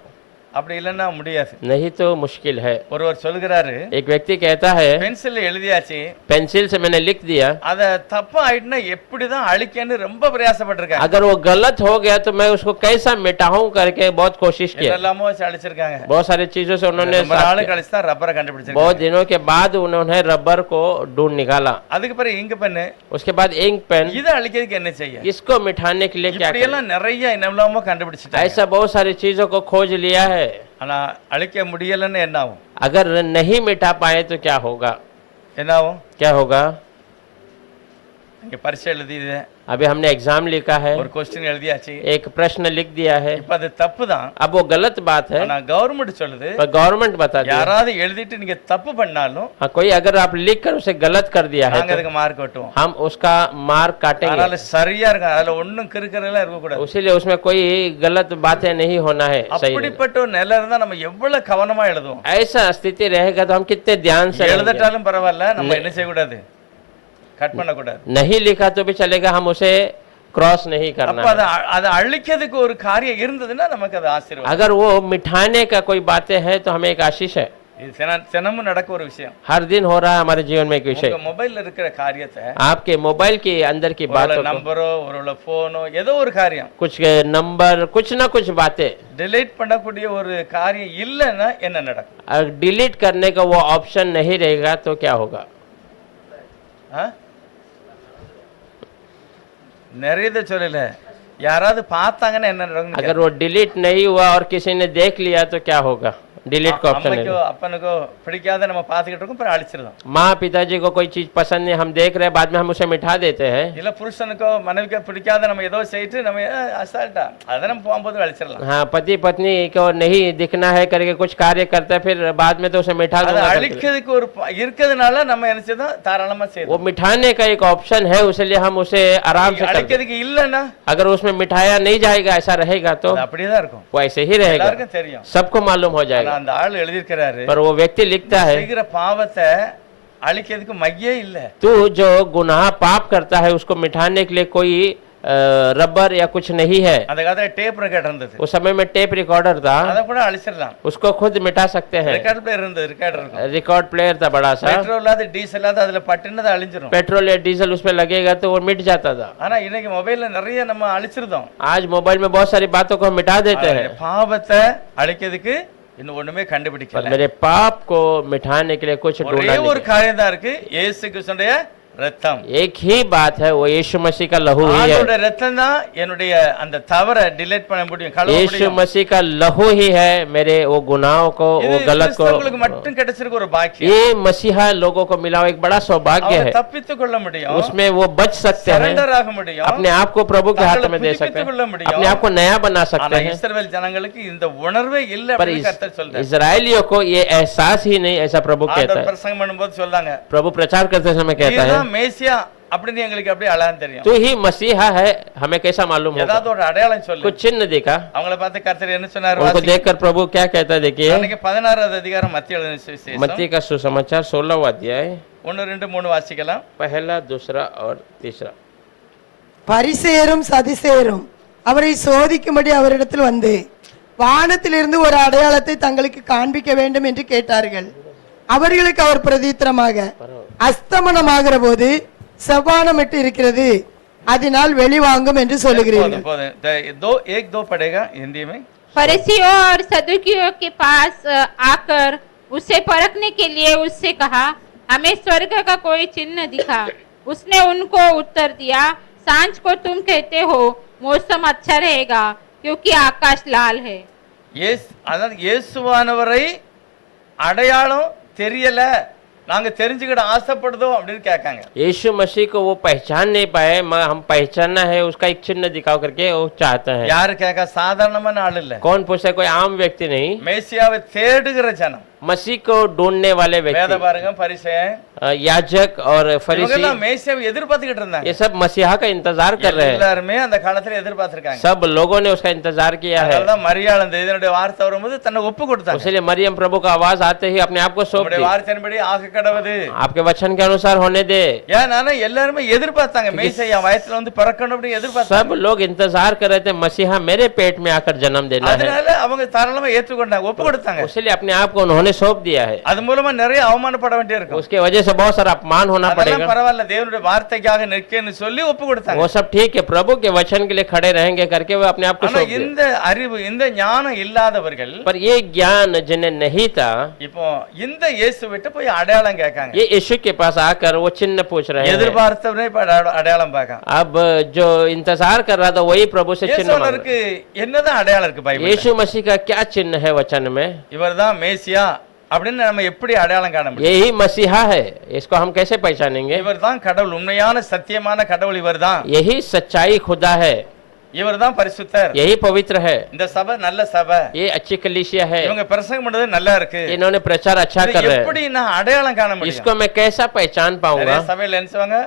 அப்படி இல்லைன்னா முடியாது. नहीं तो मुश्किल है। ஒருவர் சொல்கிறாரு, एक व्यक्ति कहता है பென்சில் எழுதியாச்சு, पेंसिल से मैंने लिख दिया, அத தப்பா ஆயிட்டுனா எப்படிதான் அழிக்கன்னு ரொம்ப பிரயாசப்பட்டிருக்காங்க. अगर वो गलत हो गया तो मैं उसको कैसा मिटाऊं करके बहुत कोशिश किया। எல்லாமோ வச்சு அழிச்சிருக்காங்க. बहुत सारी चीजों से उन्होंने ரொம்ப நாள் கழிச்சு தான் ரப்பரை கண்டுபிடிச்சிருக்காங்க. बहुत दिनों के बाद उन्होंने रबर को ढूंढ निकाला। அதுக்கு பிறகு இங்க் பென், उसके बाद इंक पेन, இதை அழிக்கிறதுக்கு என்ன செய்ய? इसको मिटाने के लिए क्या இப்படி करें? எல்லாம் நிறைய என்னெல்லாமோ கண்டுபிடிச்சிட்டாங்க. ऐसा बहुत सारी चीजों को खोज लिया है, ஆனா அழிக்க முடியலன்னு என்ன ஆகும்? अगर नहीं मिटा पाए तो क्या होगा? என்ன ஆகும்? क्या होगा? இங்க பரீட்சை எழுதிது, अभी हमने एग्जाम लिखा है, ஒரு क्वेश्चन எழுதியாச்சு, एक प्रश्न लिख दिया है, இப்ப அது தப்பு தான். अब वो गलत बात है, ஆனா கவர்மெண்ட் சொல்லுது पर गवर्नमेंट बता दिया யாராவது எழுதிட்டு நீங்க தப்பு பண்ணாலும் हाँ, कोई अगर आप लिख कर उसे गलत कर दिया है நாங்க तो அதுக்கு மார்க் வெட்டுவோம். हम उसका मार्क काटेंगे। அதனால சரியா இருக்கும், அதுல ஒண்ணும் கிறுக்கறதெல்லாம் இருக்க கூடாது. उसीलिए उसमें कोई गलत बातें नहीं होना है, सही नहीं। அப்படிப்பட்ட ஒரு நிலை இருந்தா நம்ம எவ்வளவு கவனமா எழுதுவோம். ऐसा स्थिति रहेगा तो हम कितने ध्यान से रहेंगे। எழுதட்டாலும் பரவாயில்ல, நம்ம என்ன செய்யக்கூடாது? கட் பண்ணக்கூடாது. नहीं लिखा तो भी चलेगा, हम उसे क्रॉस नहीं करना அப்ப है। அதை அழிக்கிறதுக்கு ஒரு காரியம் இருந்ததுன்னா நமக்கு அது ஆசீர்வாதம். अगर वो मिठाने का कोई बातें है तो हमें एक आशीष है। இது தினமும் நடக்க ஒரு விஷயம். हर दिन हो रहा है हमारे जीवन में एक विषय। உங்க மொபைல்ல இருக்கிற காரியத்தை, आपके मोबाइल के अंदर की बातों ஒரு को, நம்பரோ ஒரு போனோ ஏதோ ஒரு காரியம் कुछ नंबर कुछ ना कुछ बातें டிலீட் பண்ணக்கூடிய ஒரு காரியம் இல்லைன்னா என்ன நடக்கும்? अगर डिलीट करने का वो ऑप्शन नहीं रहेगा तो क्या होगा? நிறைய சொல்லல, யாராவது பார்த்தாங்கன்னா என்ன நடக்கும்? अगर वो डिलीट नहीं हुआ और किसी ने देख लिया तो क्या होगा? डिलीट का ऑप्शन அம்மைக்கோ नहीं। அப்பனுக்கோ பிடிக்காத நம்ம பார்த்துக்கிட்டு இருக்கோம், அப்புறம் அழிச்சிருந்தோம். माँ पिताजी को कोई चीज पसंद नहीं, हम देख रहे हैं, बाद में हम उसे मिठा देते हैं। இல்ல புருஷனுக்கோ மனைவிக்கோ பிடிக்காத நம்ம ஏதோ செய்யிட்டு நம்ம அசால்ட்டா அதை நம்ம போகும்போது அழிச்சிடலாம். हाँ, पति पत्नी को नहीं दिखना है करके कुछ कार्य करते हैं, फिर बाद में तो उसे मिठा அதை दूंगा करके। அழிக்கிறதுக்கு ஒரு இருக்கிறதுனால நம்ம என்ன செய்தோம்? தாராளமா वो செய்தோம். मिठाने का एक ऑप्शन है, उसलिए हम उसे आराम से करते हैं। அழிக்கிறதுக்கு இல்லைன்னா अगर उसमें मिठाया नहीं जाएगा, ऐसा रहेगा तो அது அப்படியே தான் இருக்கும். वो ऐसे ही रहेगा, எல்லாருக்கும் தெரியும். सबको मालूम हो ஆனா जाएगा। அந்த ஆள் எழுதியிருக்கிறாரு, पर वो व्यक्ति लिखता है, செய்கிற பாவத்தை அழிக்கிறதுக்கு மையே இல்ல. तू जो गुनाह पाप करता है उसको मिटाने के लिए कोई रबर या कुछ नहीं है। அந்த காலத்துல டேப் ரெக்கார்டர் இருந்தது, उस समय में टेप रिकॉर्डर था, அதை கூட அழிச்சிடலாம். उसको खुद मिटा सकते हैं। ரெக்கார்டர் பிளேயர் இருந்தது, ரெக்கார்டர் இருக்கும். रिकॉर्ड प्लेयर था बड़ा सा, பெட்ரோல் இல்லாத டீசல் இல்லாத அதுல பட்டுனது அழிஞ்சிரும். पेट्रोल या डीजल उसमें लगेगा तो वो मिट जाता था। ஆனா இன்னைக்கு மொபைல்ல நிறைய நம்ம அழிச்சிருந்தோம். आज मोबाइल में बहुत सारी बातों को हम मिटा देते हैं, பாவத்தை அழிக்கிறதுக்கு இன்னும் ஒண்ணுமே पर கண்டுபிடிக்கல. मेरे पाप को मिटाने के लिए कुछ ஒரே ढूंढा ஒரு नहीं। காரியம் தான் இருக்கு, இயேசு கிறிஸ்துடைய ரத்தம். एक ही बात है, वो यीशु मसीह का लहू ही है। ஆண்டவருடைய ரத்தம் தான் என்னுடைய அந்த தவறை डिलीट பண்ண முடியும், கழுவ यीशु முடியும். मसीह का लहू ही है मेरे वो गुनाहों को, இது वो गलत கிறிஸ்தவர்களுக்கு को। மட்டும் கிடைச்சிருக்க ஒரு பாக்கியம். ये मसीहा लोगों को मिला हुआ एक बड़ा सौभाग्य அவங்க है, தப்பித்துக் கொள்ள முடியும், उसमें वो बच सकते हैं, சரண்டர் ஆக முடியும், अपने आप को प्रभु के हाथ में दे सकते புதுப்பித்துக் கொள்ள हैं, முடியும். अपने आप को नया बना सकते ஆனா हैं। இஸ்ரவேல் ஜனங்களுக்கு இந்த உணர்வே இல்ல पर அப்படின்னு கர்த்தர் சொல்றார். इजरायलियों को ये एहसास ही नहीं, ऐसा प्रभु कहता ஆண்டவர் है। பிரசங்கம் பண்ணும்போது சொல்றாங்க, प्रभु प्रचार करते समय कहता है, இதுதான் மேசியா அப்படின்னு எங்களுக்கு அப்படியே அழகான்னு தெரியும். तू ही मसीहा है, हमें कैसा मालूम होगा? ஏதாவது ஒரு அடையாளம் சொல்லு. कुछ चिन्ह देखा? அவங்கள பார்த்து கர்த்தர் என்ன சொன்னார்? उनको வாசிங்க. देखकर प्रभु क्या कहता है, देखिए அன்னைக்கு 16வது அதிகாரம் மத்திய எழுதின சுவிசேஷம் मत्ती का सुसमाचार 16वां अध्याय 1 2 3 வாசிக்கலாம். पहला, दूसरा और तीसरा। பரிசேயரும் சதிசேயரும் அவரை சோதிக்கும்படி அவரிடத்தில் வந்து வானத்திலிருந்து ஒரு அடையாளத்தை தங்களுக்கு காண்பிக்க வேண்டும் என்று கேட்டார்கள். அவர்களுக்கு அவர் பிரதித்திரமாக, அஸ்தமனமாகிற போது செவ்வானமிட்டு இருக்கிறது, அதனால் வெளிவாங்கும் என்று சொல்லுகிறீர்கள். போதும் போதும். दो एक दो पढ़ेगा हिंदी में. फरीसियों और सदुकियों के पास आकर उसे परखने के लिए उससे कहा, हमें स्वर्ग का कोई चिन्ह दिखा। उसने उनको उत्तर दिया, सांझ को तुम कहते हो मौसम अच्छा रहेगा क्योंकि आकाश लाल है। அதாவது இயேசுவானவரை அடையாளம் தெரியல, நாங்க தெரிஞ்சுக்கிட ஆசைப்படுதோம் அப்படின்னு கேட்காங்க. यीशु मसीह को वो पहचान नहीं पाए, हम पहचानना है, उसका एक चिन्ह दिखाओ करके वो चाहते हैं। யாரு கேட்க? சாதாரணமான ஆள் இல்ல, कौन पूछे? कोई आम व्यक्ति नहीं, மேசியாவை தேடுகிற ஜனம். मसीह को ढूंढने वाले வேத व्यक्ति, பாருங்க, பரிசேயன் याजक और फरीसी, இவங்கெல்லாம் மேசியாவை எதிர்பார்த்துக்கிட்டு இருந்தாங்க. ये सब मसीहा का इंतजार कर रहे हैं। எல்லாருமே அந்த காலத்துல எதிர்பார்த்திருக்காங்க. सब लोगों ने उसका इंतजार किया है, அதனாலதான் மரியாள் அந்த இதனுடைய வார்த்தை வரும்போது தன்னை ஒப்பு கொடுத்தாங்க. इसलिए मरियम प्रभु का आवाज आते ही अपने आप को सौंप உங்களுடைய दी, வார்த்தையின்படி ஆக கடவுது. आपके वचन के अनुसार होने दे। ஏன்னா எல்லாருமே எதிர்பார்த்தாங்க, மேசியா வயசுல வந்து பிறக்கணும் அப்படின்னு எதிர்பார்த்தாங்க. सब लोग इंतजार कर रहे थे, मसीहा मेरे पेट में आकर जन्म देना है, அதனால அவங்க தாராளமா ஏற்றுக்கொண்டாங்க, ஒப்பு கொடுத்தாங்க. इसलिए अपने आप को उन्होंने सौंप दिया है। அது மூலமா நிறைய அவமானப்பட வேண்டியிருக்கும். उसके वजह से बहुत सारा अपमान होना அதெல்லாம் पड़ेगा। பரவாயில்ல, தேவனுடைய வார்த்தைக்காக நிற்கேன்னு சொல்லி ஒப்பு கொடுத்தாங்க. वो सब ठीक है, प्रभु के वचन के लिए खड़े रहेंगे करके वो अपने आप को ஆனா सौंप दिए। இந்த அறிவு, இந்த ஞானம் இல்லாதவர்கள் पर ये ज्ञान जिन्हें नहीं था, இப்போ இந்த இயேசு விட்டு போய் அடையாளம் கேட்காங்க. ये यीशु के पास आकर वो चिन्ह पूछ रहे हैं। எதிர்பார்த்தவனே இப்ப அடையாளம் பார்க்க. अब जो इंतजार कर रहा था वही प्रभु से चिन्ह मांग रहा இயேசுவுக்கு என்னதான் அடையாளம் இருக்கு है। பைபிள்ல? यीशु मसीह का क्या चिन्ह है वचन में? இவர்தான் மேசியா அப்படின்னு நம்ம எப்படி அடையாளம் காண முடியும்? यही मसीहा है, इसको हम कैसे पहचानेंगे? இவர்தான் கடவுள், உண்மையான சத்தியமான கடவுள் இவர்தான். यही सच्चाई खुदा है, இவர்தான் பரிசுத்தர். यही पवित्र है, இந்த சபை நல்ல சபை, ये अच्छी कलीसिया है, இவங்க பிரசங்கம் பண்றது நல்லா இருக்கு. इन्होंने प्रचार अच्छा இது कर रहे எப்படி हैं, நான் அடையாளம் காண முடியும்? इसको मैं कैसा पहचान पाऊंगा? நிறைய சபையில என்ன செய்வாங்க,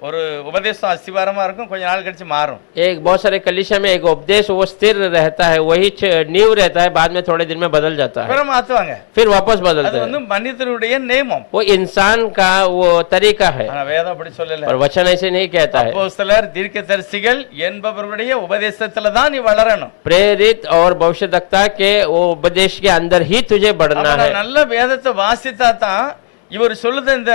ஒரு உபதேசம் அஸ்திவாரமா இருக்கும், கொஞ்ச நாள் கழிச்சு மாறும். एक बहुत सारे कलीसिया में एक उपदेश वो स्थिर रहता है, वही नींव रहता है, बाद में थोड़े दिन में बदल जाता है, அப்புறம் மாத்துவாங்க. फिर वापस அது बदलते வந்து हैं। மனிதனுடைய நியமம். वो इंसान का वो तरीका है, ஆனா வேதம் அப்படி சொல்லல. और वचन ऐसे नहीं कहता है। அப்போஸ்தலர், தீர்க்கதரிசிகள் என்பவர்களுடைய உபதேசத்துல தான் நீ வளரணும். प्रेरित और भविष्यवक्ता के वो उपदेश के अंदर ही तुझे बढ़ना அப்ப है। நான் நல்ல வேதத்தை வாசித்தா தான் இவர் சொல்லுது இந்த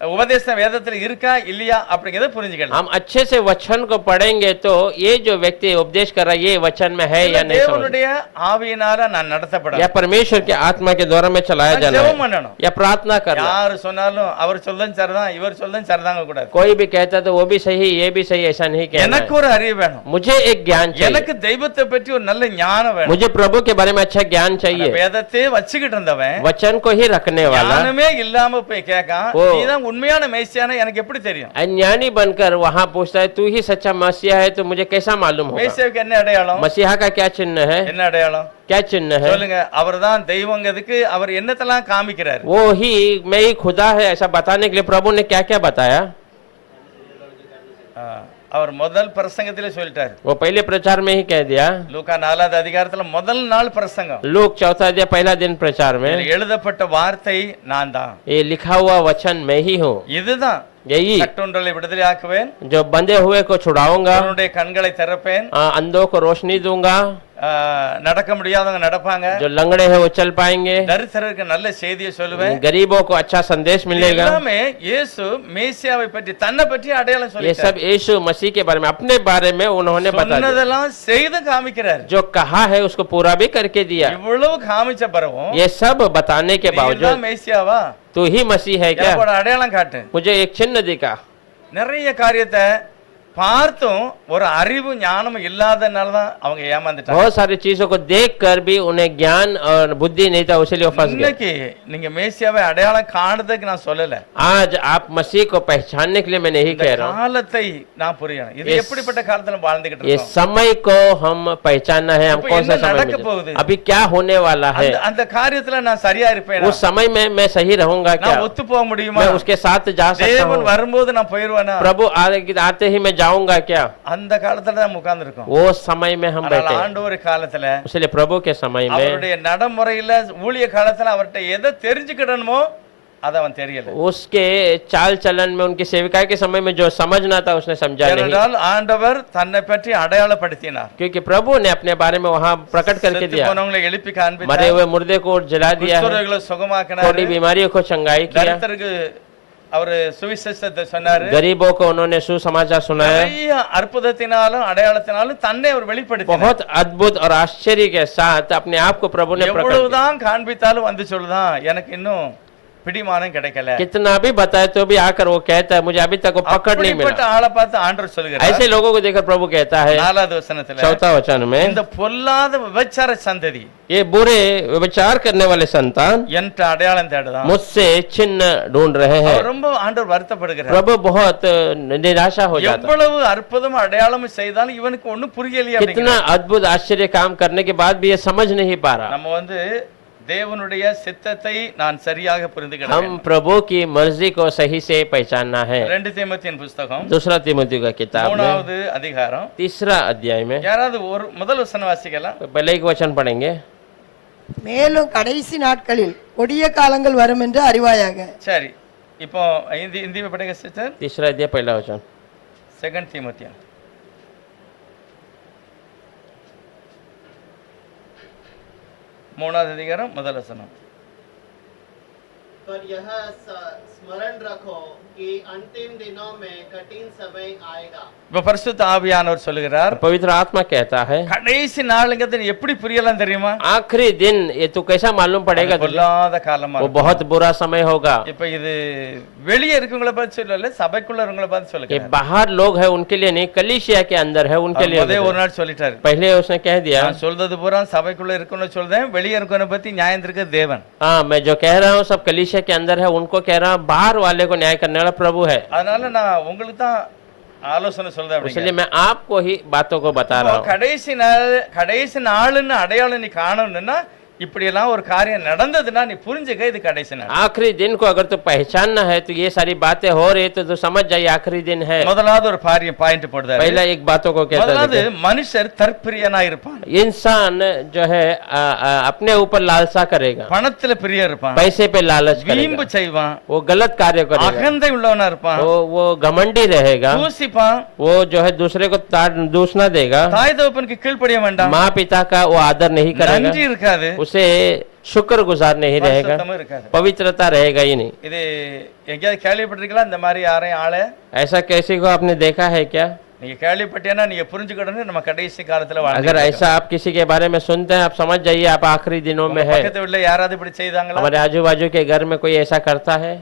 உபதேசம் வேதத்துல இருக்கா இல்லையா அப்படிங்கறத புரிஞ்சுக்கலாம். हम अच्छे से वचन को पढ़ेंगे तो ये जो व्यक्ति उपदेश कर रहा है ये वचन में है या नहीं, समझ, தேவனுடைய ஆவியினால நான் நடத்தப்பட या परमेश्वर के आत्मा के द्वारा में चलाया जाना ஜெபம் है, பண்ணணும். या प्रार्थना करना। யாரு சொன்னாலும் அவர் சொல்லும் சரிதான், இவர் சொல்லும் சரிதாங்க கூடாது. कोई भी कहता तो वो भी सही, ये भी सही, ऐसा नहीं कहना எனக்கு है। ஒரு அறிவு வேணும், मुझे एक ज्ञान எனக்கு चाहिए, தெய்வத்தை பற்றி ஒரு நல்ல ஞானம் வேணும். मुझे प्रभु के बारे में अच्छा ज्ञान चाहिए। வேதத்தை வச்சுக்கிட்டு இருந்தவன் वचन को ही रखने वाला ஞானமே இல்லாம போய் கேட்கான், ஓ. நீதான் உண்மையான மேசியான்னு எனக்கு எப்படி தெரியும்? अज्ञानी बनकर वहां पूछता है, तू ही सच्चा मसीहा है तो मुझे कैसा मालूम होगा? மேசியாவுக்கு என்ன அடையாளம்? मसीहा का क्या चिन्ह है? என்ன அடையாளம் क्या चिन्ह है? சொல்லுங்க. அவர்தான் தெய்வங்கிறதுக்கு அவர் என்னத்தெல்லாம் காமிக்கிறார்? वो ही मैं ही खुदा है ऐसा बताने के लिए प्रभु ने क्या क्या बताया? அவர் முதல் பிரசங்கத்திலே சொல்லிட்டார். वो पहले प्रचार में ही कह दिया। லூக்கா 4வது அதிகாரத்துல முதல் நாள் பிரசங்கம். लूक 4 अध्याय पहला दिन प्रचार में, இதுல எழுதப்பட்ட வார்த்தை நான் தான். ये लिखा हुआ वचन मैं ही हूँ। இதுதான் यही கட்டுண்டலை விடுதலை ஆக்குவேன், जो बंधे हुए को छुड़ाऊंगा, அவனுடைய கண்களை திறப்பேன், अंधों को रोशनी दूंगा, நடக்க முடியாதவங்க நடப்பாங்க, जो लंगड़े हैं वो चल पाएंगे, தரித்திரருக்கு நல்ல செய்தியை சொல்லுவேன். गरीबों को अच्छा संदेश मिलेगा। எல்லாமே இயேசு மேசியாவை பற்றி தன்னை பற்றி அடையாளம் ये சொல்லிட்டார். सब यीशु मसीह के बारे में अपने बारे में उन्होंने बता दिया, சொன்னதெல்லாம் செய்து காமிக்கிறார். जो कहा है उसको पूरा भी करके दिया। இவ்வளவு காமிச்ச பிறகும் ये सब बताने के நீ தான் बावजूद மேசியாவா, तू ही मसीह है क्या, எனக்கு ஒரு அடையாளம் காட்டு. मुझे एक चिन्ह दिखा। நிறைய காரியத்தை பார்த்தும் ஒரு அறிவு ஞானம் இல்லாதனால தான் அவங்க ஏமாந்துட்டாங்க. बहुत सारी चीजों को देखकर भी उन्हें ज्ञान और बुद्धि नहीं था, इसलिए वो फंस गए। இன்னைக்கு நீங்க மேசியாவை அடையாளம் காணுறதுக்கு நான் சொல்லல, आज आप मसीह को पहचानने के लिए मैं नहीं இந்த कह रहा हूँ, காலத்தை நான் புரியணும். இது எப்படிப்பட்ட காலத்துல வாழ்ந்துகிட்டு ये இருக்கோம், समय को हम पहचानना है, हम இப்போ कौन सा என்ன समय நடக்க में போகுது? अभी क्या होने वाला है, அந்த காரியத்துல நான் சரியா இருப்பேனா, उस समय में मैं सही रहूंगा क्या, நான் ஒத்து போக முடியுமா, मैं उसके साथ जा सकता தேவன் हूँ, வரும்போது நான் போயிருவேனா, प्रभु आते ही मैं जाऊंगा क्या, அந்த காலத்துல தான் உட்கார்ந்து இருக்கோம். वो समय में हम बैठे। ஆண்டவர் காலத்துல इसलिए प्रभु के समय में அவருடைய நடைமுறையில ஊழிய காலத்துல அவர்கிட்ட எதை தெரிஞ்சுக்கிடணுமோ அதை அவன் தெரியல. उसके चाल चलन में उनकी सेविकाई के समय में जो समझना था उसने समझा नहीं, ஏனென்றால் ஆண்டவர் தன்னை பற்றி அடையாளப்படுத்தினார். क्योंकि प्रभु ने अपने बारे में वहां प्रकट करके செத்து दिया, போனவங்களை எழுப்பி मरे காண்பித்தார், हुए मुर्दे को जला दिया है, குஷ்டரோகிகளை சுகமாக்கினார், थोड़ी बीमारियों को चंगाई किया, தரித்திரருக்கு அவர் சுவிசேஷத்தை சொன்னாரு, गरीबों को उन्होंने सुसमाचार सुनाया, நிறைய அற்புதத்தினாலும் அடையாளத்தினாலும் தன்னை அவர் வெளிப்படுத்தினார். बहुत अद्भुत और आश्चर्य के साथ अपने आप को प्रभु ने प्रकट किया। எவ்வளவுதான் காண்பித்தாலும் வந்து சொல்லுதான் எனக்கு இன்னும் பிடிமானம் கிடைக்கல. कितना भी बताए तो भी आकर वो कहता है मुझे अभी तक वो पकड़ नहीं அப்படிப்பட்ட मिला। ஆளை பார்த்து ஆண்டவர் சொல்கிறார் ऐसे लोगों को देखकर प्रभु कहता है 4வது வசனத்துல, 4वां वचन में, இந்த பொல்லாத விபச்சார சந்ததி ये बुरे विचार करने वाले संतान என்ற அடையாளம் தேடுதான். मुझसे चिन्ह ढूंढ रहे हैं। அவர் ரொம்ப ஆண்டவர் வருத்தப்படுகிறார். प्रभु बहुत निराशा हो जाता है, எவ்வளவு அற்புதமும் அடையாளமும் செய்தாலும் இவனுக்கு ஒண்ணும் புரியலையே कितना அப்படிங்கிறார். अद्भुत आश्चर्य काम करने के बाद भी ये समझ नहीं पा रहा। நம்ம தேவனுடைய சித்தத்தை நான் சரியாக புரிந்துகிட हम வேண்டும். प्रभु की मर्जी को सही से पहचानना है। 2 தீமோத்தேயுவின் புத்தகம் दूसरा तीमुथियुस का किताब में 3வது அதிகாரம், 3रा अध्याय में யாராவது ஒரு முதல் வசனம் வாசிக்கலாம். पहले एक वचन पढ़ेंगे। மேலும் கடைசி நாட்களில் கொடிய காலங்கள் வரும் என்று அறிவாயாக। சரி, இப்போ இந்தி படிங்க சிஸ்டர். 3रा अध्याय पहला वचन। 2 தீமோத்தேயு 3வது அதிகாரம் முதல் வசனம். पर यह स्मरण रखो कि अंतिम दिनों में कठिन समय आएगा। இப்ப பரிசுத்த ஆவியானவர் சொல்லுகிறார், पवित्र आत्मा कहता है கடைசி நாளுங்கிறது எப்படி புரியலாம் தெரியுமா? आखिरी दिन ये तो कैसा मालूम पड़ेगा तुझे? பொல்லாத காலமா वो இருக்கும். बहुत बुरा समय होगा। இப்ப இது வெளியே இருக்கவங்கள பார்த்து சொல்லல, சபைக்குள்ள இருக்கவங்கள பார்த்து ये சொல்லுங்க. बाहर लोग हैं उनके लिए नहीं, कलीसिया के अंदर है उनके लिए। அதே ஒரு நாள் சொல்லிட்டாரு, पहले उसने कह दिया, நான் சொல்றது பூரா சபைக்குள்ள இருக்கவங்கள சொல்றேன், வெளியே இருக்கவன பத்தி நியாயம் இருக்க தேவன். हाँ मैं जो कह रहा हूँ सब कलीसिया के अंदर है, उनको कह रहा हूँ, बाहर वाले को न्याय करने वाला प्रभु है। அதனால நான் உங்களுக்கு தான் ஆலோசனை சொல்றேன் அப்படிங்க. इसलिए मैं आपको ही बातों को बता रहा हूँ। கடைசி நாளுன்னு அடையாளம் நீ காணணும்னா இப்படி எல்லாம் ஒரு காரியம் நடந்ததுன்னா நீ புரிஞ்சுக்க இது கடைசி நாள். आखिरी दिन को अगर तो पहचानना है तो ये सारी बातें हो रही तो समझ जाइए आखिरी दिन है। முதலாவது ஒரு பாயிண்ட் போடுறாரு. पहला एक बातों को कहता முதலாவது है, மனுஷர் தற்பிரியனா இருப்பான், इंसान जो है अपने ऊपर लालसा करेगा, பணத்துல பிரிய இருப்பான், पैसे पे लालच வீம்பு करेगा, செய்வான், वो गलत कार्य करेगा, அகந்தை உள்ளவனா இருப்பான், वो घमंडी रहेगा, தூசிப்பான், वो जो है दूसरे को दूसना देगा, தாய் தகப்பனுக்கு கீழ்ப்படிய வேண்டாம், माँ पिता का वो आदर नहीं करेगा, நன்றி இருக்காது, उसे शुक्रगुजार नहीं रहेगा, பரிசுத்தமும் இருக்காது. पवित्रता रहेगा ही नहीं। இது எங்கேயாவது கேள்விப்பட்டிருக்கலாம் இந்த மாதிரி யாரையும் ஆளை? ऐसा किसी को आपने देखा है क्या? நீங்க கேள்விப்பட்டீங்கன்னா நீங்க புரிஞ்சுக்கணும், நம்ம கடைசி காலத்துல अगर வாழ்ந்துட்டு ऐसा आप किसी के बारे में सुनते हैं, आप समझ जाइए आप आखिरी दिनों में இருக்கோம். है। பக்கத்து வீட்டுல யாராவது இப்படி செய்தாங்களா? हमारे आजू बाजू के घर में कोई ऐसा करता है?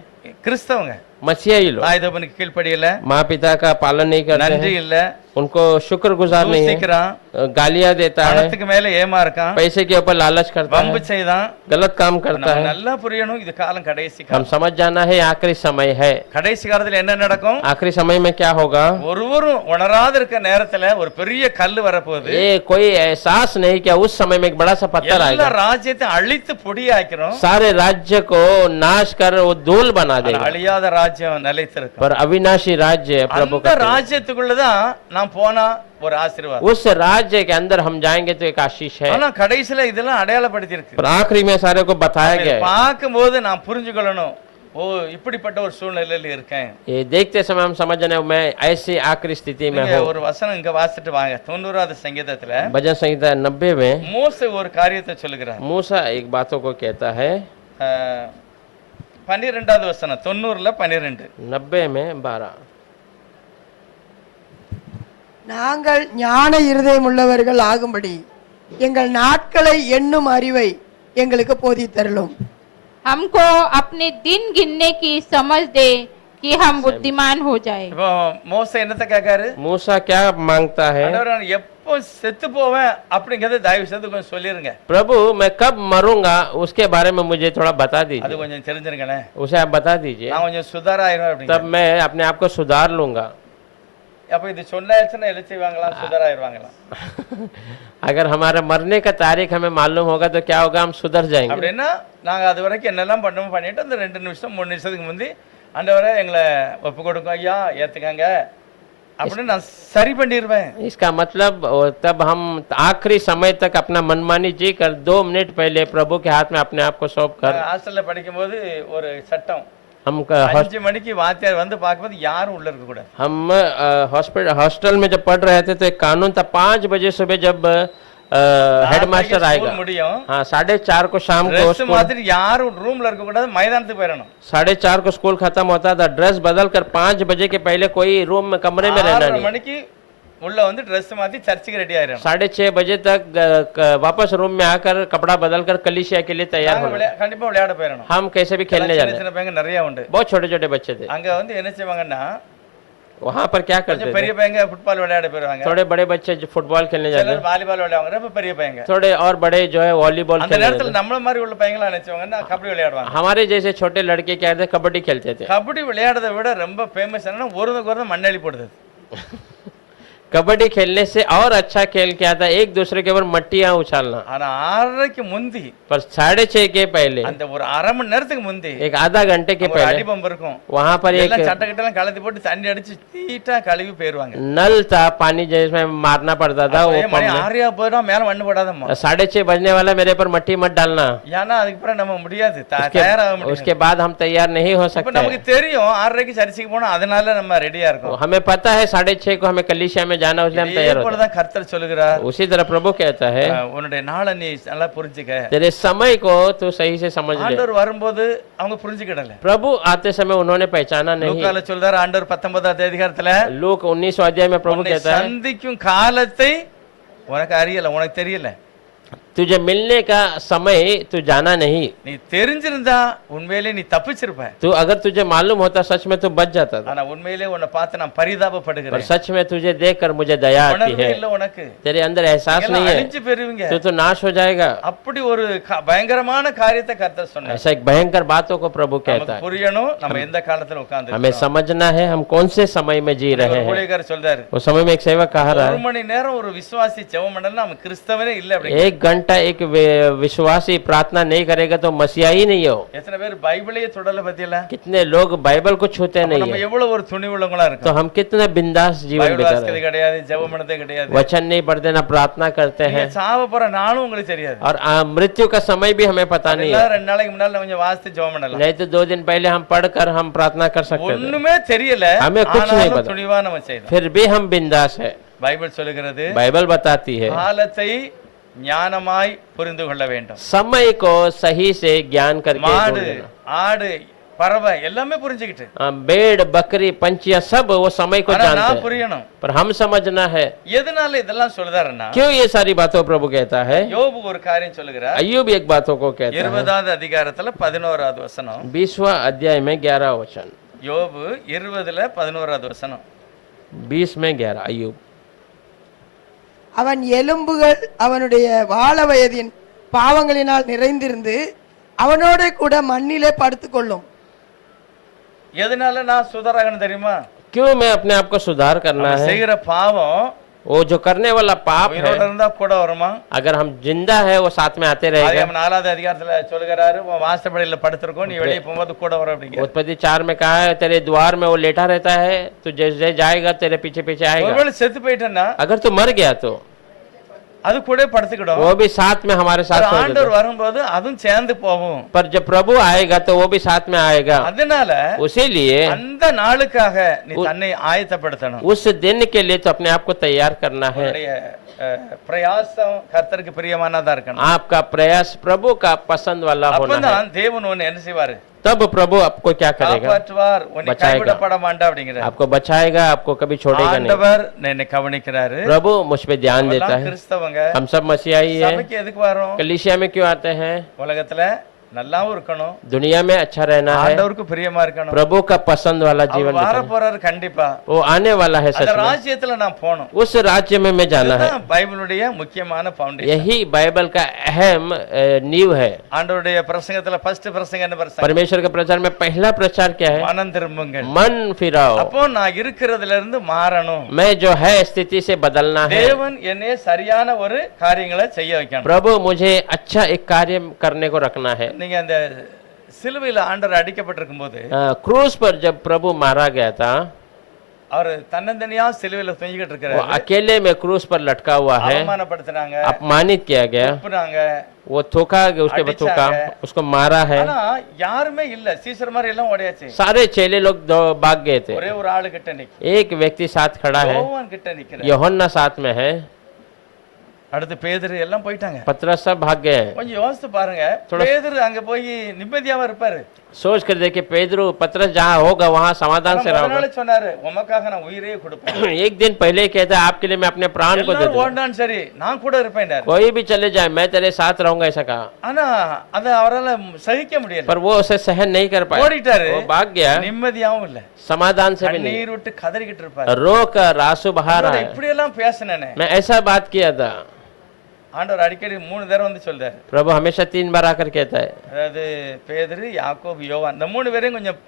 கிறிஸ்தவங்க मसीही लोग தாய் தகப்பனுக்கு கீழ்ப்படியல, माँ पिता का पालन नहीं करते நன்றி हैं, இல்ல, उनको शुक्रगुजार नहीं है, தூசிக்கிறான், गालियां देता है, பணத்துக்கு மேல ஏமா இருக்கான், पैसे के ऊपर लालच करता வம்பு है, செய்தான். गलत काम करता நம்ம है। நல்லா புரியணும், இது காலம் கடைசி हम காலம். समझ जाना है आखिरी समय है। கடைசி காலத்துல என்ன நடக்கும்? आखिरी समय में क्या होगा? ஒருவரும் உணராத இருக்க நேரத்துல ஒரு பெரிய கல்லு வரப்போகுது. ये कोई एहसास नहीं क्या उस समय में एक बड़ा सा पत्थर எல்லா आएगा, ராஜ்யத்தை அழித்து பொடியாக்கிறோம், सारे राज्य को नाश कर वो धूल बना देगा, அழியாத ராஜ்யம் நிலைத்திருக்கும். पर अविनाशी राज्य प्रभु அந்த का। ராஜ்யத்துக்குள்ளதான் நாம் போனா ஒரு ஆசீர்வாதம். उस राज्य के अंदर हम जाएंगे तो एक आशीष है, ஆனா கடைசியில இதெல்லாம் அடையாளப்படுத்தி இருக்கு. पर आखिरी में सारे को बताया गया है। பார்க்கும்போது நாம் புரிஞ்சுக்கொள்ளணும், ஓ இப்படிப்பட்ட ஒரு சூழ்நிலையில இருக்கேன். ये देखते समय हम समझ रहे हैं मैं ऐसी आखिरी स्थिति में நீங்க हूँ। ஒரு வசனம் இங்க வாசிட்டு வாங்க. 90வது சங்கீதத்துல भजन संहिता 90 में மோசே ஒரு காரியத்தை சொல்லுகிறார். मूसा एक बातों को कहता है, 12வது வசனம் 90ல 12. 90 में 12, நாங்கள் ஞான இருதயம் உள்ளவர்கள் ஆகும்படி எங்கள் நாட்களை எண்ணும் அறிவை எங்களுக்கு போதித்தருளும். हमको अपने दिन गिनने की समझ दे कि हम बुद्धिमान हो जाए। இப்போ மோசே என்னத்தை கேட்காரு? मूसा क्या मांगता है? ஆண்டவரே, நான் எப்போ செத்து போவேன் அப்படிங்கறத தயவு செய்து கொஞ்சம் சொல்லிருங்க. प्रभु मैं कब मरूंगा उसके बारे में मुझे थोड़ा बता அது दीजिए। கொஞ்சம் தெரிஞ்சிருக்கனே. उसे आप बता दीजिए, நான் கொஞ்சம் சுதாராயிரும் तब அப்படிங்க. मैं अपने आप को सुधार लूंगा। அப்ப இது சொன்னாச்சுன்னா எழு செய்வாங்களா? சுதாராயிருவாங்களா? अगर हमारा मरने का तारीख हमें मालूम होगा तो क्या होगा, हम सुधर जाएंगे। அப்படின்னா நாங்க அது வரைக்கும் என்னெல்லாம் பண்ணணுமோ பண்ணிட்டு அந்த 2 நிமிஷம் 3 நிமிஷத்துக்கு முந்தி ஆண்டவரே எங்களை ஒப்பு கொடுங்க ஐயா, ஏத்துக்கங்க அப்படின்னு நான் சரி பண்ணிடுவேன். इसका मतलब तब हम आखिरी समय तक अपना मनमानी जी कर 2 मिनट पहले प्रभु के हाथ में अपने आप को सौंप कर, ஹாஸ்டல்ல படிக்கும்போது ஒரு சட்டம், हम 5 மணிக்கு வாத்தியார் வந்து பார்க்கும்போது யாரும் உள்ள இருக்க கூடாது. हम हॉस्टल में जब पढ़ रहे थे तो एक कानून था, 5 बजे सुबह जब हेडमास्टर आएगा, முடியும் हाँ 4:30 को शाम को ட்ரெஸ் மாதிரி யாரும் ரூம்ல இருக்க கூடாது, மைதானத்துக்கு போயிடணும். 4:30 को स्कूल खत्म होता था, ड्रेस बदल कर 5 बजे के पहले कोई रूम में कमरे में रहना 6 नहीं। மணிக்கு உள்ள வந்து ட்ரெஸ் மாத்தி சர்ச்சுக்கு ரெடி ஆயிரணும். 6:30 बजे तक वापस रूम में आकर कपड़ा बदल कर कलीसिया के लिए तैयार होना। கண்டிப்பா விளையாட போயிடணும். हम कैसे भी खेलने சின்ன जाते, சின்ன பையங்க நிறைய உண்டு. बहुत छोटे छोटे बच्चे थे। அங்க வந்து என்ன செய்வாங்கன்னா वहाँ पर क्या करते கொஞ்சம் थे, பெரிய பையங்க ஃபுட்பால் விளையாட போயிருவாங்க, थोड़े बड़े बच्चे जो फुटबॉल खेलने जाते, சிலர் வாலிபால் விளையாடுவாங்க, ரொம்ப பெரிய பையங்க. थोड़े और बड़े जो है वॉलीबॉल அந்த खेलने நேரத்துல जाते। நம்மள மாதிரி உள்ள பையங்களா நினைச்சவங்கன்னா கபடி விளையாடுவாங்க. हमारे जैसे छोटे लड़के क्या थे, कबड्डी खेलते थे। கபடி விளையாடுறதை விட ரொம்ப ஃபேமஸ் என்னன்னா ஒரு மண்ணெளி போடுறது. कबड्डी खेलने से और अच्छा खेल क्या था, एक दूसरे के ऊपर मट्टियां उछालना। ஆனா 6:30க்கு முந்தி पर 6:30 के पहले, அந்த ஒரு அரை மணி நேரத்துக்கு முந்தி एक आधा घंटे के ஒரு पहले அடிபம்பு இருக்கும், वहाँ पर एक எல்லாம் சட்டை கிட்டலாம் கலத்தி போட்டு தண்ணி அடிச்சு தீட்டா கழுவி போயிருவாங்க. नल था, पानी जिसमें मारना पड़ता था, वो மணி 6 போயிடும், மேல மண்ணு போடாதம்மா. 6:30 बजने वाला मेरे पर मट्टी मत डालना। ஏன்னா அதுக்கு அப்புறம் நம்ம முடியாது, தயாராக முடியாது. उसके बाद हम तैयार नहीं हो இப்ப सकते। நமக்கு தெரியும் 6:30க்கு சர்ச்சுக்கு போனா, அதனால நம்ம ரெடியா இருக்கோம். हमें पता है 6:30 को हमें कलीसिया में जाना, उसलिए हम तैयार होते இப்பொழுதுதான் கர்த்தர் சொல்லுகிறார், हैं। उसी तरह प्रभु कहता है, உன்னுடைய நாளை நீ நல்லா புரிஞ்சுக்க. तेरे समय को तू सही से समझ ले। ஆண்டவர் வரும்போது அவங்க புரிஞ்சுக்கிடல. प्रभु आते समय उन्होंने पहचाना नहीं। லூக்கால சொல்றாரு ஆண்டவர் 19வது அதிகாரத்துல, लूक 19वां अध्याय में प्रभु உன்னை कहता है, சந்திக்கும் காலத்தை உனக்கு அறியல, உனக்கு தெரியல. तुझे मिलने का समय तू जाना नहीं। நீ தெரிஞ்சிருந்தா உண்மையிலே நீ தப்பிச்சிருப்ப. तू अगर तुझे मालूम होता सच में तू बच जाता था। ஆனா உண்மையிலே உன்னை பார்த்து நான் पर பரிதாபப்படுகிறேன். सच में तुझे देखकर मुझे दया आती உணர்வே है। இல்ல உனக்கு, तेरे अंदर एहसास எல்லாம் नहीं है, அழிஞ்சு போயிருவீங்க. तू तो नाश हो जाएगा। அப்படி ஒரு பயங்கரமான காரியத்தை கர்த்தர் சொன்னார். ऐसा एक भयंकर बातों को प्रभु कहता நமக்கு है। புரியணும் நம்ம எந்த காலத்துல உட்கார்ந்து हमें समझना है हम कौन से समय में जी रहे हैं। ஊழியக்காரர் சொல்றாரு, उस समय में एक सेवक कह रहा ஒரு है, மணி நேரம் ஒரு விசுவாசி ஜெபம் பண்ணலன்னா அவன் கிறிஸ்தவனே இல்ல அப்படி. 1 घंटा एक विश्वासी प्रार्थना नहीं करेगा तो मसीहा ही नहीं हो। எத்தனை பேர் பைபிளையே தொடல பத்தியல? कितने लोग बाइबल को छूते नहीं நம்ம है। எவ்வளவு ஒரு துணிவுள்ளவங்களா तो இருக்கோம். हम कितने बिंदास जीवन பைபிள் बिता रहे வாசிக்கிறது हैं, கிடையாது, ஜெபம் பண்ணதே கிடையாது. वचन नहीं पढ़ते ना प्रार्थना करते நீங்க हैं, சாவ போற நாளும் உங்களுக்கு தெரியாது. और मृत्यु का समय भी हमें पता नहीं है। எல்லாம் 2 நாளைக்கு முன்னால கொஞ்சம் வாசித்து ஜெபம் பண்ணலாம். नहीं तो 2 दिन पहले हम पढ़कर हम प्रार्थना कर सकते थे, ஒண்ணுமே தெரியல, हमें कुछ नहीं ஆனாலும் पता। துணிவா நம்ம செய்யலாம். फिर भी हम बिंदास है। பைபிள் சொல்லுகிறது, बाइबल बताती है காலத்தை ஞானமாய் புரிந்து கொள்ள வேண்டும். समय को सही से ज्ञान करके மாடு, जोड़ देना। ஆடு, பறவை எல்லாமே புரிஞ்சுக்கிட்டு, भेड़ बकरी पंछियां सब वो समय को ஆனா जानते நான் हैं, புரியணும். पर हम समझना है எதனால இதெல்லாம் சொல்றாருன்னா, क्यों ये सारी बातों प्रभु कहता है। யோபு ஒரு காரியம் சொல்லுகிறார். अय्यूब एक बातों को कहता है, 20வது அதிகாரத்துல 11வது வசனம். 20वां अध्याय में 11 वचन, யோபு 20ல 11வது வசனம். 20 में 11 अय्यूब। அவன் எலும்புகள் அவனுடைய வாழ வயதின் பாவங்களினால் நிறைந்திருந்து அவனோட கூட மண்ணிலே படுத்துக்கொள்ளும். எதனால நான் சுதராகணும் தெரியுமா? क्यों मैं अपने आप को सुधार करना நம்ம है। செய்கிற பாவம் वो जो करने वाला पाप உயிரோட है, இருந்தா கூட வருமா? अगर हम जिंदा है वो साथ में आते रहेगा। ஆதியாகமம் 4வது அதிகாரத்துல சொல்லுகிறாரு, உன் வாசப்படியில படுத்திருக்கோம், நீ வெளியே போகும்போது கூட வரும் அப்படிங்க. उत्पत्ति 4 में कहा है, तेरे द्वार में वो लेटा रहता है, तू जैसे जाएगा तेरे पीछे पीछे आएगा। ஒருவேளை செத்து போயிட்டேன்னா अगर तू मर गया तो அது கூட படுத்துக்கிடும் वो भी साथ में हमारे साथ सो ஆண்டவர் जाता है। வரும்போது அதுவும் சேர்ந்து போகும் पर जब प्रभु आएगा तो वो भी साथ में आएगा। அதனால उसीलिए அந்த நாளுக்காக நீ தன்னை ஆயத்தப்படுத்தணும் उस दिन के लिए तो अपने आप को तैयार करना है। உன்னுடைய பிரயாசம் கர்த்தருக்கு பிரியமானதா இருக்கணும் आपका प्रयास प्रभु का पसंद वाला होना है, அப்பதான் தேவன் உன்னை என்ன செய்வாரு तब प्रभु आपको क्या करेगा? காப்பாற்றுவார் உன்னை बचाएगा। கைவிடப்பட மாட்டா அப்படிங்கிறார் आपको बचाएगा, आपको कभी छोड़ेगा नहीं। ஆண்டவர் என்னை கவனிக்கிறாரு प्रभु मुझ पे ध्यान देता எல்லாம் है। கிறிஸ்தவங்க हम सब मसीहाई है। சபைக்கு எதுக்கு வரோம் कलीसिया में क्यों आते हैं? உலகத்துல நல்லாவும் இருக்கணும் दुनिया में अच्छा रहना है, ஆண்டவருக்கு பிரியமா இருக்கணும் प्रभु का पसंद वाला அவர் जीवन வர बिताना। போறாரு கண்டிப்பா वो आने वाला है அந்த सच में। ராஜ்யத்துல நான் போகணும் उस राज्य में मैं जाना है। இதுதான் பைபிளுடைய முக்கியமான ஃபவுண்டேஷன் यही बाइबल का अहम नींव है। ஆண்டவருடைய பிரசங்கத்துல ஃபர்ஸ்ட் பிரசங்கம் என்ன பிரசங்கம் परमेश्वर के प्रचार में पहला प्रचार क्या है? மனம் திரும்புங்கள் मन फिराओ। அப்போ நான் இருக்கிறதுல இருந்து மாறணும் मैं जो है स्थिति से बदलना है। தேவன் என்னைய சரியான ஒரு காரியங்களை செய்ய வைக்கணும் प्रभु मुझे अच्छा एक कार्य करने को रखना है। நீங்க அந்த சிலுவையில ஆண்டவர் அடிக்கப்பட்டிருக்கும் போது क्रूस पर जब प्रभु मारा गया था, அவர் தன்னந்தனியா சிலுவையில தொங்கிக்கிட்டு वो இருக்கிறாரு अकेले में क्रूस पर लटका हुआ है, அவமானப்படுத்துறாங்க अपमानित किया गया, துப்புறாங்க वो थूका गया, उसके बाद थूका, उसको मारा है। ஆனா யாருமே இல்ல சீசர் மாதிரி எல்லாம் ஓடியாச்சு सारे चेले लोग भाग गए थे। ஒரே ஒரு ஆளு கிட்ட நிக்க एक व्यक्ति साथ खड़ा है, யோவான் கிட்ட நிக்கிற यूहन्ना साथ में है, அடுத்து பேதுரு எல்லாம் போயிட்டாங்க पतरस सब भाग गए। கொஞ்சம் யோசித்து பாருங்க பேதுரு அங்க போய் நிம்மதியாவா இருப்பாரு सोच कर देखिए, पेदरू पतरस जहाँ होगा वहाँ समाधान से रहोगा। அதனால சொன்னாரு உமக்காக நான் உயிரே கொடுப்பேன் एक दिन पहले कहता है, आपके लिए मैं अपने प्राण को दे எல்லாரும் दूं, ஓடினாலும் சரி நான் கூட இருப்பேன் कोई भी चले जाए मैं तेरे साथ रहूंगा, ऐसा कहा। ஆனா அத அவரால சகிக்க முடியல पर वो उसे सहन नहीं कर पाया, ஓடிட்டாரு वो भाग गया, நிம்மதியாவும் இல்ல समाधान से भी नहीं, கண்ணீர் விட்டு கதறிக்கிட்டு இருப்பாரு रो कर आंसू बहा रहा है। இப்படி எல்லாம் பேசினேனே मैं ऐसा बात किया था। ஆண்டவர் அடிக்கடி 3 தடவை வந்து சொல்றாரு प्रभु हमेशा 3 बार आकर कहता है। அதாவது பேதுரு யாக்கோபு யோவான் இந்த 3 பேரையும் கொஞ்சம்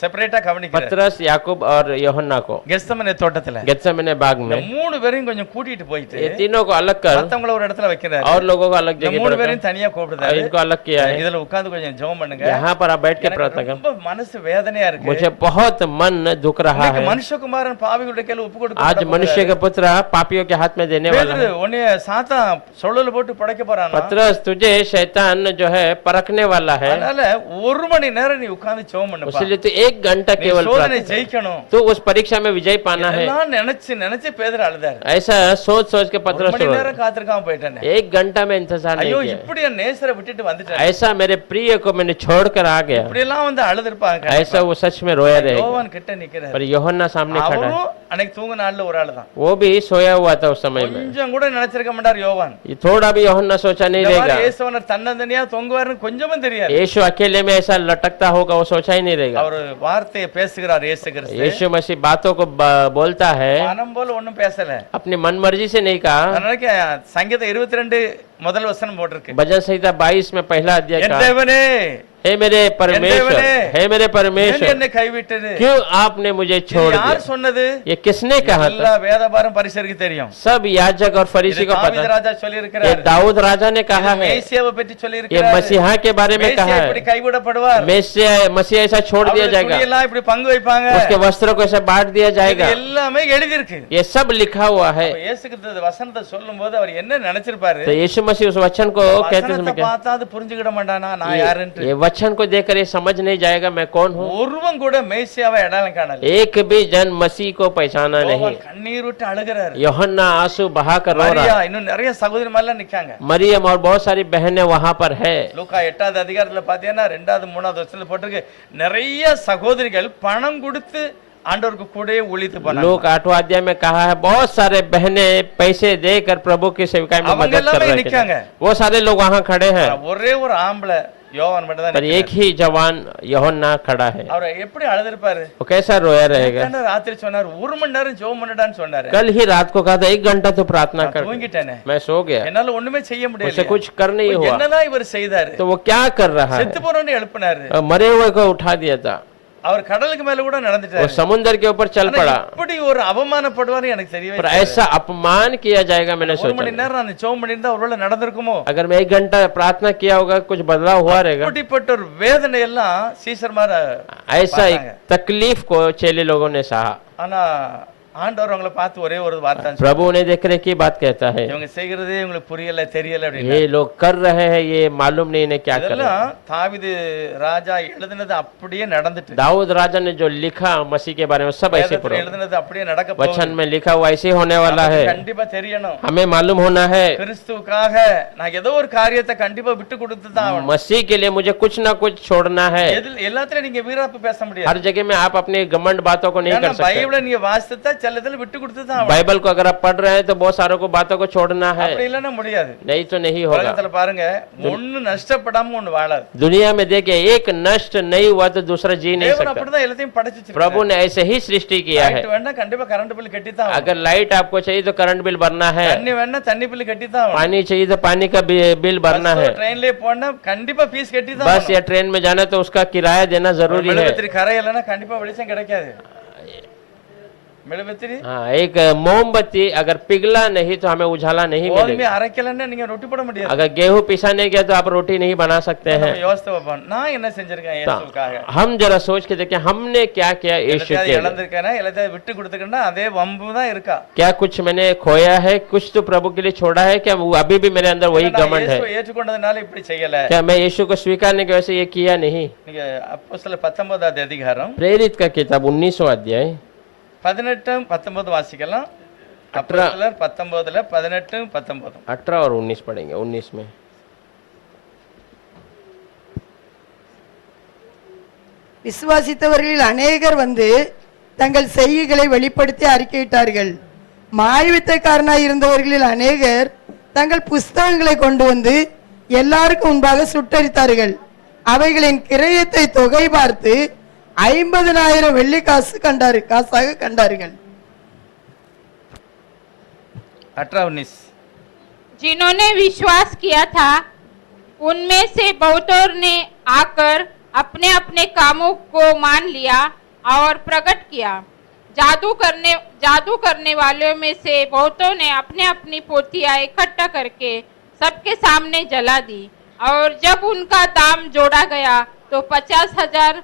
செப்பரேட்டா கவனிக்கிறார் पतरस, याकूब और यूहन्ना को கெத்செமனே தோட்டத்துல गेत्सेमने बाग இந்த में 3 பேரையும் கொஞ்சம் கூட்டிட்டு போயிட்டு ये तीनों को अलग कर மத்தவங்கள ஒரு இடத்துல வைக்கிறாரு और लोगों को अलग இந்த जगह 3 पर பேரையும் தனியா रखा, கூப்பிடுறாரு इनको अलग किया है। இதுல உட்கார்ந்து கொஞ்சம் ஜெபம் பண்ணுங்க यहाँ पर आप बैठ के எனக்கு प्रार्थना कर। ரொம்ப மனசு வேதனையா இருக்கு मुझे बहुत मन दुख रहा இன்னைக்கு है। மனுஷகுமாரன் பாவிகளுடைய கையில ஒப்பு आज मनुष्य கொடுக்க के पुत्र पापियों के हाथ में देने वाला பேதுரு है। உன்னைய சாத்தான் சுழல போட்டு படைக்க போறானா पतरस, तुझे शैतान जो है परखने वाला है, அதனால 1 மணி நேரம் நீ உட்கார்ந்து ஜெபம் பண்ணுப்பா इसलिए तो 1 घंटा நீ केवल சோதனை प्रार्थना। ஜெயிக்கணும் तो उस परीक्षा में विजय पाना है। இதெல்லாம் நினைச்சு பேதுரு அழுதாரு ऐसा सोच सोच के 1 पतरस மணி रो, நேரம் காத்திருக்காம போயிட்டானே 1 घंटा में इंतजार ஐயோ नहीं किया। இப்படி என் நேசரை விட்டுட்டு வந்துட்டேன் ऐसा मेरे प्रिय को मैंने छोड़कर आ गया, இப்படி எல்லாம் வந்து அழுதுருப்பாங்க ऐसा वो सच में रोया रहेगा। யோவான் கிட்ட நிக்கிறாரு पर यूहन्ना सामने खड़ा है, அவரும் அன்னைக்கு தூங்குன நாள்ல ஒரு ஆளு தான் वो भी सोया हुआ था उस समय में। கொஞ்சம் கூட நினைச்சிருக்க மாட்டார் யோவான் ये थोड़ा भी यूहन्ना सोचा नहीं இந்த மாதிரி रहेगा, இயேசுவனர் தன்னந்தனியா தொங்குவாருன்னு கொஞ்சமும் தெரியாது यीशु अकेले में ऐसा लटकता होगा वो सोचा ही नहीं रहेगा। அவர் வார்த்தையை பேசுகிறார் இயேசு கிறிஸ்து यीशु मसीह बातों को बोलता है, மனம் போல ஒண்ணும் பேசல अपनी मन मर्जी से नहीं कहा। நான் நினைக்கிறேன் சங்கீதம் 22 முதல் வசனம் போட்டிருக்கு भजन संहिता 22 में पहला अध्याय என் कहा, தேவனே हे मेरे परमेश्वर, हे मेरे ஏன் परमेश्वर, என்னை கைவிட்டது क्यों आपने मुझे இது छोड़ யார் दिया? சொன்னது ये किसने कहा था? எல்லா வேதபாரம் பரிசருக்கு தெரியும் सब याजक और फरीसी இது को தாவீது पता। ராஜா சொல்லி ये இருக்கிறார் दाऊद राजा ने कहा है, மேசியாவை பற்றி சொல்லி ये இருக்கிறார் मसीहा के बारे में कहा மேசியா இப்படி है, கைவிடப்படுவார் मसीहा ऐसा छोड़ दिया அவருடைய जाएगा, துணியெல்லாம் இப்படி பங்கு வைப்பாங்க उसके वस्त्रों को ऐसा बांट दिया இது जाएगा। எல்லாமே எழுதி இருக்கு ये सब लिखा हुआ है। இயேசு கிறிஸ்து வசனத்தை சொல்லும்போது அவர் என்ன நினைச்சிருப்பாரு तो यीशु मसीह उस वचन को कहते समय வசனத்தை क्या, பார்த்தா அது புரிஞ்சுக்கிட மாட்டானா நான் யாருன்னு ये वचन को देखकर ये समझ नहीं जाएगा मैं कौन हूँ। ஒருவன் கூட மேசியாவை அடையாளம் காணல एक भी जन मसीह को पहचाना नहीं। யோவான் கண்ணீர் விட்டு அழுகிறாரு यूहन्ना आंसू बहाकर रो रहा மரியா है। இன்னும் நிறைய சகோதரிமாரெல்லாம் நிக்காங்க मरियम और बहुत सारी बहनें वहां पर है। லூக்கா 8வது அதிகாரத்துல பாத்தீங்கன்னா 2வது 3வது வசனத்துல போட்டிருக்கு நிறைய சகோதரிகள் பணம் கொடுத்து ஆண்டவருக்கு கூடயே ஊழித்து போனாங்க लोग 8वां अध्याय में कहा है, बहुत सारे बहनें पैसे देकर प्रभु की सेविकाई में அவங்க मदद कर எல்லாமே रहे நிக்காங்க हैं। वो सारे लोग वहां खड़े हैं, ஒரே ஒரு ஆம்பளை யோவான் மட்டும் தான் पर एक ही जवान यूहन्ना खड़ा है। அவர் எப்படி அழுதுருப்பாரு वो कैसा रोया रहेगा? ராத்திரி சொன்னார் 1 மணி நேரம் ஜெபம் பண்ணுடான்னு சொன்னாரு कल ही रात को कहा था 1 घंटा तो प्रार्थना कर। தூங்கிட்டேனே मैं सो गया, என்னால ஒண்ணுமே செய்ய मुझसे முடியல कुछ कर नहीं हुआ। என்னதான் இவர் செய்தாரு तो वो क्या कर रहा है? செத்து போறவனே எழுப்பினாரு मरे हुए को उठा दिया था, அவர் கடலுக்கு மேல கூட वो நடந்துட்டாரு समुद्र के ऊपर चल ஆனா पड़ा। இப்படி ஒரு அவமானப்படுவாரு எனக்கு தெரியவே पर ऐसा अपमान किया जाएगा मैंने 1 மணி सोचा। நேரம் நான் ஜெபம் பண்ணிருந்தா ஒருவேளை நடந்திருக்குமோ अगर मैं 1 घंटा प्रार्थना किया होगा कुछ बदलाव हुआ रहेगा। இப்படிப்பட்ட ஒரு வேதனை எல்லாம் சீசர்மார ऐसा एक तकलीफ को चेले लोगों ने सहा। ஆனா ஆண்டவர் அவங்கள பார்த்து ஒரே ஒரு வார்த்தை சொன்னார். प्रभु उन्हें देख रहे की बात कहता है, இவங்க செய்கிறதே இவங்களுக்கு புரியல தெரியல அப்படின்னு. ये लोग कर रहे हैं, ये मालूम नहीं इन्हें क्या कर रहे हैं। இதெல்லாம் தாவீது ராஜா எழுதினது அப்படியே நடந்துட்டு, दाऊद राजा ने जो लिखा मसीह के बारे में सब ऐसे வேதத்துல पूरा எழுதினது அப்படியே நடக்க वचन में लिखा हुआ ऐसे होने वाला है। கண்டிப்பா தெரியணும். हमें मालूम होना है கிறிஸ்துவுக்காக நான் ஏதோ ஒரு காரியத்தை கண்டிப்பா விட்டு கொடுத்து தான் ஆகணும். मसीह के लिए मुझे कुछ ना कुछ छोड़ना है। எல்லாத்துலயும் நீங்க வீராப்பு பேச முடியாது. हर जगह में आप अपने घमंड बातों को नहीं कर सकते। பைபிளை நீங்க வாசித்தா சிலதுல விட்டு கொடுத்து தான் ஆகணும். बाइबल को अगर आप पढ़ रहे हैं तो बहुत सारों को बातों को छोड़ना है, அப்படி இல்லனா முடியாது. नहीं तो नहीं होगा। உலகத்துல பாருங்க, ஒண்ணு நஷ்டப்படாம ஒண்ணு வாழாது. दुनिया में देखिए एक नष्ट नहीं हुआ तो दूसरा जी नहीं தேவன் सकता। அப்படிதான் எல்லாத்தையும் படைச்சிருக்காரு. प्रभु ने ऐसे ही सृष्टि किया है। வேணா கண்டிப்பா கரண்ட் பில் கட்டி தான் ஆகணும். अगर लाइट आपको चाहिए तो करंट बिल भरना है, தண்ணி வேணா தண்ணி பில் கட்டி தான் ஆகணும். पानी चाहिए तो पानी का बिल भरना है, ட்ரெயின்லயே போனா கண்டிப்பா ஃபீஸ் கட்டி தான் बस ஆகணும். या ट्रेन में जाना तो उसका किराया देना जरूरी है। மெழுகுவர்த்தி கரை இல்லைன்னா கண்டிப்பா வெளிச்சம் கிடைக்காது. மெழுகுவர்த்தி हाँ, एक मोमबत्ती अगर पिघला नहीं तो हमें उजाला नहीं கோதுமை मिलेगा। அரைக்கலன்னா நீங்க ரொட்டி போட முடியாது. अगर गेहूं पिसा नहीं गया तो आप रोटी नहीं बना सकते हैं। நம்ம யோசித்து வைப்போம், நான் என்ன செஞ்சிருக்கேன் இயேசுவுக்காக. हम जरा सोच के देखें हमने क्या किया यीशु के लिए। இழந்திருக்கேனா எல்லாத்தையும் விட்டு கொடுத்துக்கன்னா அதே வம்பு தான் இருக்கா. क्या कुछ मैंने खोया है, कुछ तो प्रभु के लिए छोड़ा है क्या? अभी भी मेरे अंदर वही घमंड है ஏற்றுக்கொண்டதுனால இப்படி செய்யல. क्या? मैं यीशु को स्वीकारने की वजह से ये किया नहीं। நீங்க அப்போஸ்தலர் 19வது அதிகாரம் प्रेरित का किताब 19वां अध्याय 18 19 வாசிக்கலாம். அப்போஸ்தலர் 19ல 18 19 18 और 19 पढ़ेंगे। 19 में விசுவாசித்தவர்களில் அநேகர் வந்து தங்கள் செய்கைகளை வெளிப்படுத்தி அறிக்கையிட்டார்கள். மாய்வித்தக்காரனாய் இருந்தவர்களில் அநேகர் தங்கள் புஸ்தகங்களை கொண்டு வந்து எல்லாருக்கும் முன்பாக சுட்டரித்தார்கள். அவைகளின் கிரயத்தை தொகை பார்த்து 50,000 வெள்ளி காசாக கண்டார்கள். 18 जिन्होंने विश्वास किया था उनमें से बहुतों ने आकर अपने अपने कामों को मान लिया और प्रकट किया। जादू करने वालों में से बहुतों ने अपने अपनी पोथियां इकट्ठा करके सबके सामने जला दी और जब उनका दाम जोड़ा गया तो 50,000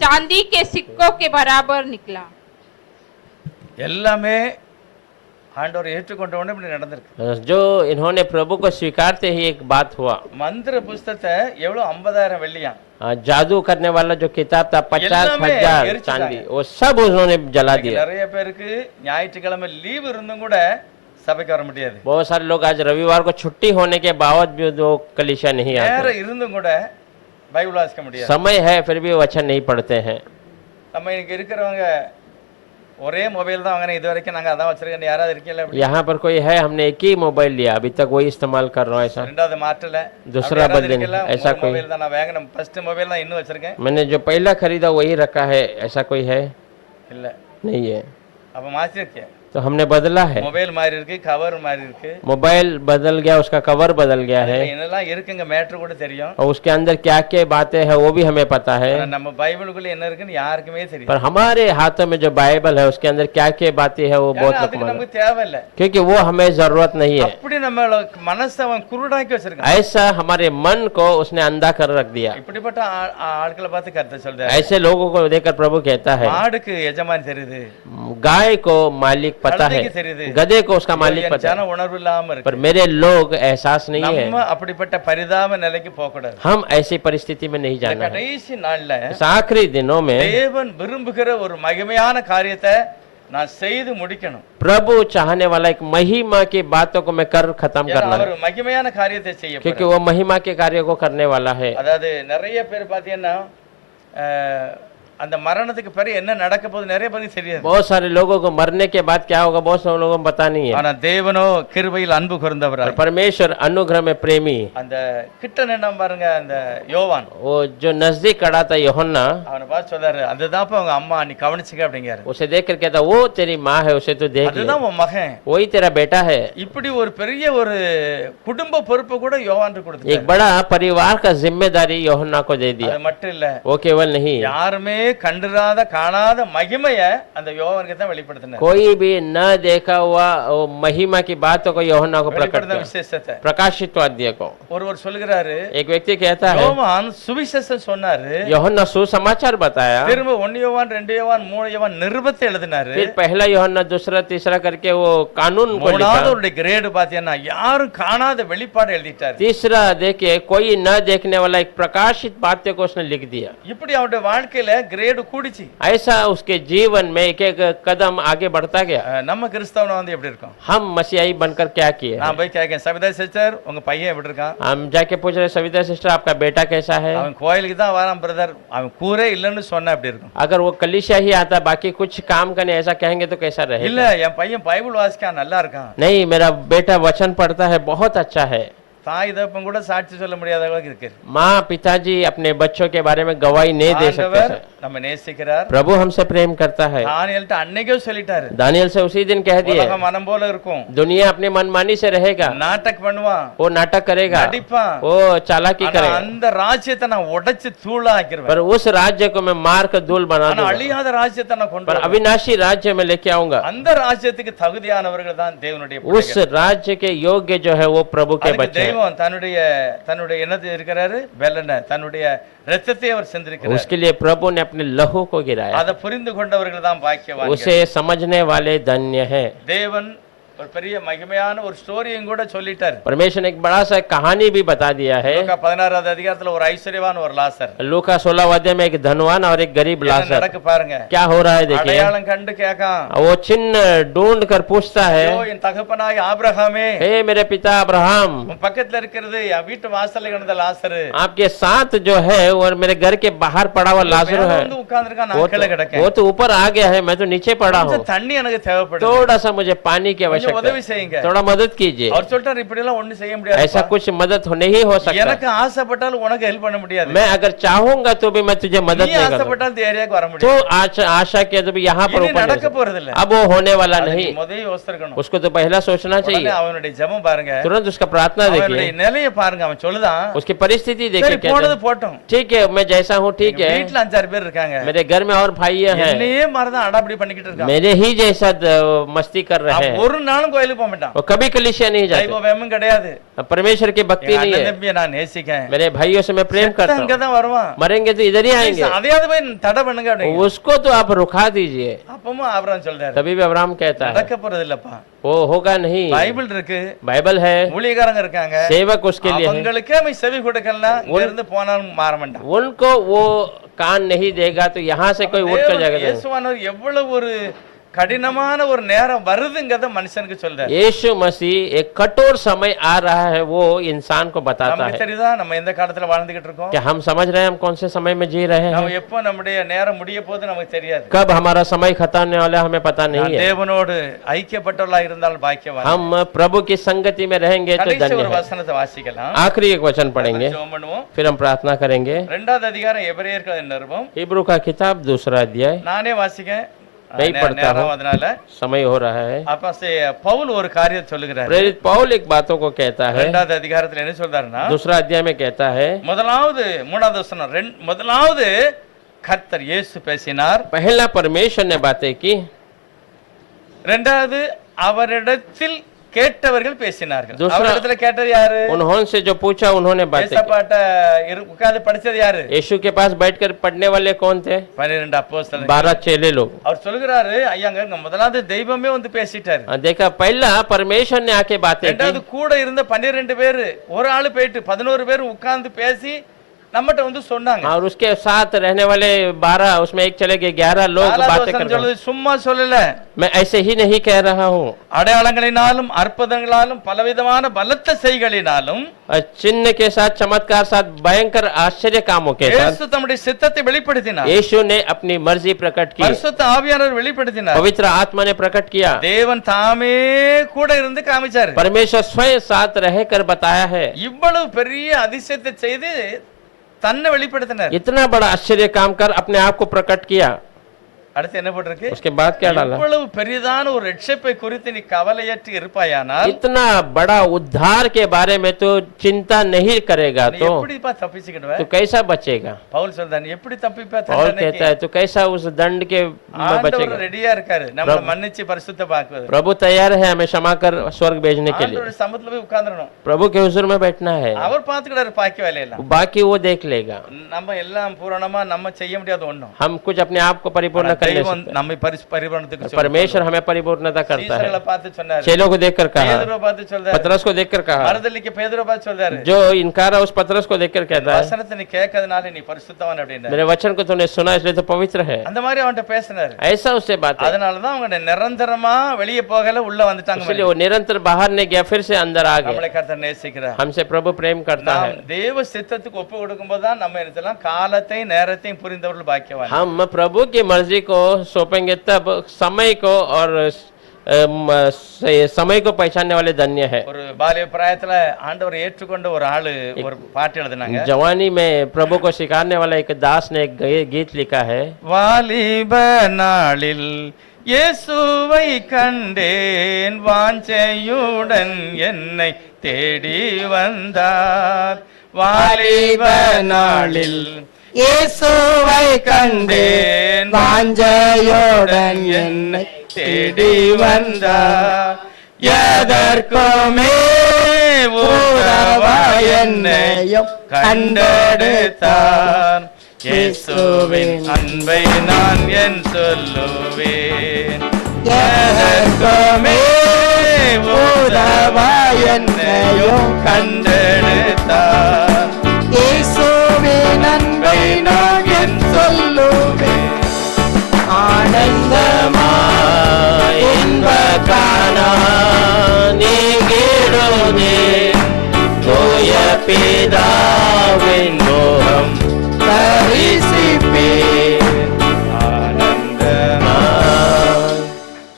चांदी के सिक्कों के बराबर निकला। எல்லாமே ஆண்டவர் ஏற்றுக்கொண்ட உடனே இப்படி நடந்திருக்கு. जो इन्होंने प्रभु को स्वीकारते ही एक बात हुआ। மந்திர புஸ்தகத்தை எவ்வளவு 50,000 வெள்ளியா. जादू करने वाला जो किताब था 50,000 चांदी, वो सब उन्होंने जला दिया। நிறைய பேருக்கு ஞாயிற்றுக்கிழமை லீவ் இருந்தும் கூட சபைக்கு வர முடியாது. बहुत सारे लोग आज रविवार को छुट्टी होने के बावजूद वो कलीसिया नहीं आते। நேரம் இருந்தும் கூட பைபிள் வாசிக்க முடியாது. समय है फिर भी वचन नहीं पढ़ते हैं। நம்ம இங்க இருக்கிறவங்க ஒரே மொபைல் தான் வாங்கினேன், இது வரைக்கும் நாங்க அதான் வச்சிருக்கேன். யாராவது இருக்கீங்களா? यहाँ पर कोई है, हमने एक ही मोबाइल लिया, अभी तक वही इस्तेमाल कर रहा हूँ। ऐसा ரெண்டாவது மாற்றல. दूसरा बदले ऐसा कोई? மொபைல் தான் நான் வாங்கின ஃபர்ஸ்ட் மொபைல் தான் இன்னும் வச்சிருக்கேன். मैंने जो पहला खरीदा वही रखा है, ऐसा कोई है? இல்ல. नहीं है। அப்ப மாத்திருக்கேன். तो हमने बदला है। மொபைல் மாறி இருக்கு, கவர் மாறி இருக்கு. मोबाइल बदल गया, उसका कवर बदल गया है என்னெல்லாம் இருக்குங்க மேட்டர் கூட தெரியும். और उसके अंदर क्या क्या बातें हैं वो भी हमें पता है। ஆனா நம்ம பைபிளுக்குள்ள என்ன இருக்குன்னு யாருக்குமே தெரியும். पर हमारे हाथों में जो बाइबल है उसके अंदर क्या क्या बातें हैं वो बहुत लोग அதுக்கு मालूम, நமக்கு தேவையில்லை. क्योंकि वो हमें जरूरत नहीं है। அப்படி நம்ம மனசை அவன் குருடாக்கி வச்சிருக்கான். ऐसा हमारे मन को उसने अंधा कर रख दिया। இப்படிப்பட்ட ஆட்களை பார்த்து கர்த்தர் சொல்றாரு. ऐसे लोगों को देखकर प्रभु कहता है, மாடுக்கு எஜமான் தெரியுது, गाय को मालिक पता है, கழுதைக்கு தெரியுது, गधे को उसका मालिक पता ஜன है, உணர்வு இல்லாம இருக்கு. पर मेरे लोग एहसास नहीं है। நம்ம அப்படிப்பட்ட பரிதாப நிலைக்கு போக கூடாது. हम ऐसी परिस्थिति में नहीं இந்த जाना है। கடைசி நாள்ல इस आखिरी दिनों में தேவன் விரும்புகிற ஒரு மகிமையான காரியத்தை நான் செய்து முடிக்கணும். प्रभु चाहने वाला एक महिमा की बातों को मैं कर खत्म करना அவர் है, மகிமையான காரியத்தை செய்ய क्योंकि वो महिमा के कार्य को करने वाला है। அதாவது நிறைய பேர் பாத்தீங்கன்னா அந்த மரணத்துக்கு பிறகு என்ன நடக்க போகுது நிறைய பேருக்கு தெரியாது. बहुत सारे लोगों को मरने के बाद क्या होगा बहुत सारे लोगों को पता नहीं है। ஆனா தேவனோ கிருபையில் அன்பு கூர்ந்தவராய், पर परमेश्वर अनुग्रह में प्रेमी, அந்த கிட்ட நின்னா பாருங்க அந்த யோவான், वो जो नजदीक खड़ा था यूहन्ना, அவனை பார்த்து சொல்றாரு, அதுதான்ப்பா உங்க அம்மா, நீ கவனிச்சுக்க அப்படிங்கிறாரு. उसे देख कर कहता वो तेरी माँ है, उसे तू देख ले, அதுதான் உன் மகன். वही तेरा बेटा है। இப்படி ஒரு பெரிய ஒரு குடும்ப பொறுப்பு கூட யோவானுக்கு கொடுத்தாரு. एक बड़ा परिवार का जिम्मेदारी यूहन्ना को दे दिया। அது மட்டும் இல்ல, वो केवल नहीं, யாருமே கண்டிராத காணாத மகிமைய அந்த யோவானுக்கு தான் வெளிப்படுத்தினார். कोई भी न देखा हुआ वो महिमा की बातों को यूहन्ना को प्रकट வெளிப்படுத்தின किया, விசேஷத்தை प्रकाशित अध्याय को। ஒருவர் சொல்கிறாரு, एक व्यक्ति कहता है, யோவான் சுவிசேஷம் சொன்னாரு, यूहन्ना सुसमाचार बताया, திரும்ப 1 யோவான் 2 யோவான் 3 யோவான் நிருபத்தை எழுதினாரு. फिर पहला यूहन्ना दूसरा तीसरा करके वो कानून को மூணாவது लिखा, ஒரு கிரேடு பாத்தீங்கன்னா யாரும் காணாத வெளிப்பாடு எழுதிட்டாரு. तीसरा देखिए कोई न देखने वाला एक प्रकाशित बातें को उसने लिख दिया। இப்படி அவருடைய வாழ்க்கையில கிரேடு கூடிச்சு. ऐसा उसके जीवन में एक एक कदम आगे बढ़ता गया। நம்ம கிறிஸ்தவன வந்து எப்படி இருக்கோம்? हम मसीहाई बनकर क्या किए? நான் போய் கேட்கேன், சவிதா சிஸ்டர் உங்க பையன் எப்படி இருக்கான்? हम जाके पूछ रहे, सविता सिस्टर आपका बेटा कैसा है? அவன் கோயிலுக்கு தான் வரான் பிரதர், அவன் கூரே இல்லன்னு சொன்னா எப்படி இருக்கும்? अगर वो कलीसिया ही आता बाकी कुछ काम करने ऐसा कहेंगे तो कैसा இல்ல रहेगा? என் பையன் பைபிள் வாசிக்கான் நல்லா இருக்கான். नहीं, मेरा बेटा वचन पढ़ता है, बहुत अच्छा है। தாய் தகப்பன் கூட சாட்சி சொல்ல முடியாத அளவுக்கு இருக்கு. माँ पिताजी अपने बच्चों के बारे में गवाही नहीं दे सकते ஆண்டவர் हैं। நம்ம நேசிக்கிறார். प्रभु हमसे प्रेम करता है। தானியேல்ட்ட அன்னைக்கே சொல்லிட்டாரு, दानियल से उसी दिन कह दिए, உலகம் மனம் போல இருக்கும், दुनिया अपनी मनमानी से रहेगा, நாட்டக் பண்ணுவான், वो नाटक करेगा, நடிப்பான், वो चालाकी ஆனா करेगा, அந்த ராஜ்யத்தை நான் உடைச்சு தூளா ஆக்கிடுவேன். पर उस राज्य को मैं मार कर धूल बना ஆனா दूंगा, அழியாத ராஜ்யத்தை நான் கொண்டு पर வருவேன். अविनाशी राज्य में लेके आऊंगा। அந்த ராஜ்யத்துக்கு தகுதியானவர்கள் தான் தேவனுடைய उस பிள்ளைகள். राज्य के योग्य जो है वो प्रभु के அதுக்கு बच्चे हैं। தெய்வம் தன்னுடைய என்னது இருக்கிறாரு, பெலன தன்னுடைய இரத்தத்தை அவர் செஞ்சிருக்கிறார். उसके लिए प्रभु ने अपने लहू को गिराया। அதை புரிந்து கொண்டவர்கள் தான் பாக்கியவான்கள். उसे समझने वाले धन्य है। தேவன் ஒரு பெரிய மகிமையான ஒரு ஸ்டோரியும் கூட சொல்லிட்டார். परमेश्वर ने एक बड़ा सा कहानी भी बता दिया है। லூக்கா 16வது அதிகாரத்துல ஒரு ஐஸ்வர்யவான் ஒரு லாசர். लूका 16 अध्याय में एक धनवान और एक गरीब என்ன लाजर। நடக்கு பாருங்க. क्या हो रहा है देखिए। அடையாளம் கண்டு கேட்கான், वो चिन्ह ढूंढ कर पूछता है, ஐயோ என் தகப்பனாய் ஆபிரகாமே, हे मेरे पिता अब्राहम, உன் பக்கத்துல இருக்கிறது என் வீட்டு வாசல்ல கிடந்த லாசரு, आपके साथ जो है और मेरे घर के बाहर पड़ा हुआ लाजर है, வந்து உட்கார்ந்திருக்கான், वो நான் கீழே கிடக்கேன். तो ऊपर आ गया है, मैं तो नीचे पड़ा हूँ, கொஞ்சம் தண்ணி எனக்கு தேவைப்படுது, थोड़ा सा मुझे पानी की கொஞ்சம் आवश्यकता உதவி है, செய்யுங்க. थोड़ा मदद कीजिए। அவர் சொல்றாரு, இப்படி எல்லாம் ஒண்ணு செய்ய முடியாது, ऐसा कुछ मदद नहीं हो सकता। எனக்கு ஆசைப்பட்டாலும் உனக்கு ஹெல்ப் பண்ண முடியாது, मैं अगर चाहूंगा तो भी मैं तुझे मदद நீ नहीं करूंगा। ஆசைப்பட்டாலும் இந்த ஏரியாக்கு வர तो முடியாது. आशा किया तो भी यहाँ पर இனி ऊपर நடக்க नहीं। போறது இல்ல. अब वो होने वाला அதுக்கு नहीं, முதல்ல யோசிச்சிருக்கணும். उसको तो पहला सोचना உடனே चाहिए। அவனுடைய ஜெபம் பாருங்க, तुरंत उसका प्रार्थना அவனுடைய देखिए, நிலையை பாருங்க. அவன் சொல்லுதான், उसकी परिस्थिति சரி देखिए क्या போனது है। போட்டோம், ठीक है, मैं जैसा हूँ ठीक है, வீட்டுல 5-6 பேர் இருக்காங்க, मेरे घर में और भाई हैं, என்னையே மாதிரிதான் அடாப்படி பண்ணிக்கிட்டு இருக்கான், मेरे ही जैसा मस्ती कर रहे அவன் हैं, ஒரு நாளும் கோயிலுக்கு போக மாட்டான், वो कभी कलिसिया नहीं जाते, தெய்வமும் கிடையாது, परमेश्वर की भक्ति என் नहीं அண்ணன் है। தம்பியை நான் நேசிக்கேன், मेरे भाइयों से मैं प्रेम करता हूँ, அங்கதான் வருவான், मरेंगे तो इधर ही आएंगे, அதையாவது போய் தடை பண்ணுங்க அப்படிங்க. उसको तो आप रुका दीजिए। அப்பவும் ஆபிரகாம் சொல்றாரு, तभी भी अब्राहम कहता है நடக்க போறது இல்லப்பா, वो होगा नहीं। பைபிள் இருக்கு, बाइबल है, ஊழியக்காரங்க இருக்காங்க, सेवक उसके लिए है, அவங்களுக்கே அவன் செவி கொடுக்கலாம், இங்க இருந்து போனாலும் மாற மாட்டான். उनको वो कान नहीं देगा तो यहाँ से कोई उठ कर जाएगा। இயேசுவானவர் எவ்வளவு ஒரு கடினமான ஒரு நேரம் வருதுங்கறத மனுஷனுக்கு சொல்றாரு. यीशु मसीह एक कठोर समय आ रहा है वो इंसान को बताता நமக்கு है। தெரியுதா நம்ம எந்த காலத்துல வாழ்ந்துகிட்டு இருக்கோம்? क्या हम समझ रहे हैं हम कौन से समय में जी रहे நம்ம हैं? எப்போ நம்முடைய நேரம் முடிய போகுது நமக்கு தெரியாது. कब हमारा समय खत्म होने वाला है हमें पता நான் नहीं है। தேவனோடு ஐக்கியப்பட்டவர்களா இருந்தால் பாக்கியவான். हम प्रभु की संगति में रहेंगे तो கடைசி धन्य ஒரு है। வசனத்தை வாசிக்கலாம், आखिरी एक वचन पढ़ेंगे, ஜெபம் பண்ணுவோம். फिर हम प्रार्थना करेंगे। 2வது அதிகாரம் எபிரேயர்கள் நிருபம், हिब्रू का किताब 2 अध्याय, நானே வாசிக்கேன், नहीं पढ़ता நேரம் हूँ, அதனால. समय हो रहा है। அப்ப பவுல் ஒரு காரியத்தை சொல்லுகிறார். प्रेरित पौल एक बातों को कहता है, 2வது அதிகாரத்துல என்ன சொல்றாருன்னா, 2 अध्याय में कहता है, முதலாவது 3வது வசனம், முதலாவது கர்த்தர் இயேசு பேசினார், पहला परमेश्वर ने बातें की, 2வது அவரிடத்தில் கேட்டவர்கள் பேசினார்கள். दूसरा- அவரிடத்துல கேட்டது யாரு? उन्होंने से जो पूछा उन्होंने बातें की। ஏசப்பாட்ட உட்கார்ந்து படிச்சது யாரு? यीशु के पास बैठकर पढ़ने वाले कौन थे? 12 அப்போஸ்தலர்கள். 12 चेले लोग। அவர் சொல்லுகிறாரு, ஐயாங்க முதலாவது தெய்வமே வந்து பேசிட்டாரு, देखा पहला परमेश्वर ने आके बातें की, 2வது கூட இருந்த 12 பேரு ஒரு ஆளு போயிட்டு 11 பேர் உட்கார்ந்து பேசி நம்மட்ட வந்து சொன்னாங்க. और उसके साथ रहने वाले 12 उसमें एक चले गए 11 लोग 4வது बातें வசனம் कर रहे சொல்லுது, சும்மா சொல்லல, हैं। मैं ऐसे ही नहीं कह रहा हूँ, அடையாளங்களினாலும் அற்புதங்களாலும் பலவிதமான பலத்த செய்களினாலும் चिन्ह के साथ चमत्कार साथ भयंकर आश्चर्य कामों के साथ இயேசு தம்முடைய சித்தத்தை வெளிப்படுத்தினார், यीशु ने अपनी मर्जी प्रकट की, பரிசுத்த ஆவியானவர் வெளிப்படுத்தினார், पवित्र आत्मा ने प्रकट किया, தேவன் தாமே கூட இருந்து காமிச்சாரு. परमेश्वर स्वयं साथ रहकर बताया है। இவ்வளவு பெரிய அதிசயத்தை செய்து தன்னை வெளிப்படுத்தினார். इतना बड़ा आश्चर्य काम कर अपने आप को प्रकट किया। அடுத்து என்ன போட்டிருக்கு? उसके बाद क्या डाला? இவ்வளவு பெரியதான ஒரு ரட்சிப்பை குறித்து நீ கவலையற்று இருப்பாயானால் इतना बड़ा उद्धार के बारे में तो चिंता नहीं करेगा நீ तो எப்படிப்பா தப்பிச்சுக்கிடுவ? तो कैसा बचेगा? பவுல் சொல்றான், நீ எப்படி தப்பிப்ப और தண்டனைக்கு? कहता है तो कैसा उस दंड के में ஆண்டவர் बचेगा? ரெடியா இருக்காரு நம்மள மன்னிச்சு பரிசுத்தமாக்குவது. प्रभु तैयार है हमें क्षमा कर स्वर्ग भेजने के लिए। ஆண்டவர் சமத்துல போய் உட்கார்ந்துறணும். प्रभु के हुजूर में बैठना है, அவர் பாத்துக்கிட்டாரு பாக்கி வேலையெல்லாம். बाकी वो देख लेगा। நம்ம எல்லாம் பூரணமா நம்ம செய்ய முடியாது ஒண்ணும். हम कुछ अपने आप को परिपूर्ण कर नहीं தெய்வம் सकते, நம்மை பரிபூரணத்துக்கு சொல்றார். परमेश्वर हमें परिपूर्णता करता है। சீசர்களை பார்த்து சொன்னாரு, चेलों को देखकर कहा, பேதுருவை பார்த்து சொல்றாரு, पतरस को देखकर कहा, மறுதலிக்க பேதுருவை பார்த்து சொல்றாரு, जो इनकार है उस पतरस को देखकर कहता है, வசனத்தை நீ கேட்கறதுனால நீ பரிசுத்தவான் அப்படின்னா. मेरे वचन को तूने सुना इसलिए तो पवित्र है। அந்த மாதிரி அவன்கிட்ட பேசினாரு. ऐसा उससे बात है, அதனால தான் அவங்க நிரந்தரமா வெளியே போகல, உள்ள வந்துட்டாங்க. इसलिए वो निरंतर बाहर नहीं गया, फिर से अंदर आ गया। நம்மளை கர்த்தர் நேசிக்கிறார். हमसे प्रभु प्रेम करता है। நாம் தேவ சித்தத்துக்கு ஒப்பு கொடுக்கும்போது தான் நம்ம என்னதெல்லாம் காலத்தை நேரத்தையும் புரிந்தவர்கள் பாக்கியவான். हम प्रभु की मर्जी को सौंपेंगे तब समय को और समय को पहचानने वाले धन्य है। ஒரு பாலிய பிராயத்துல ஆண்டவர் ஏற்றுக்கொண்ட ஒரு ஆளு ஒரு பாட்டு எழுதினாங்க. जवानी में प्रभु को सिखाने वाला एक दास ने एक गीत लिखा है, வாலிப நாளில் இயேசுவை கண்டேன், வாஞ்சையுடன் என்னை தேடி வந்தார். வாலிப நாளில் இயேசுவை கண்டேன், வாஞ்சையுடன் என்னை தேடி வந்தார். எதற்குமே உதவாய் என்னையும் கண்டெடுத்தார். இயேசுவின் அன்பை நான் என் சொல்லுவேன். எதற்குமே உதவாய் என்னையும் கண்டெடுத்தார். இயேசுவின் அன்பை நான் என் சொல்லுவேன். ஆனந்தமாய் இன்பகானா நீங்கிடுதே, தூய பிதாவின் மோகம் தரிசிப்பேன். ஆனந்தமாய்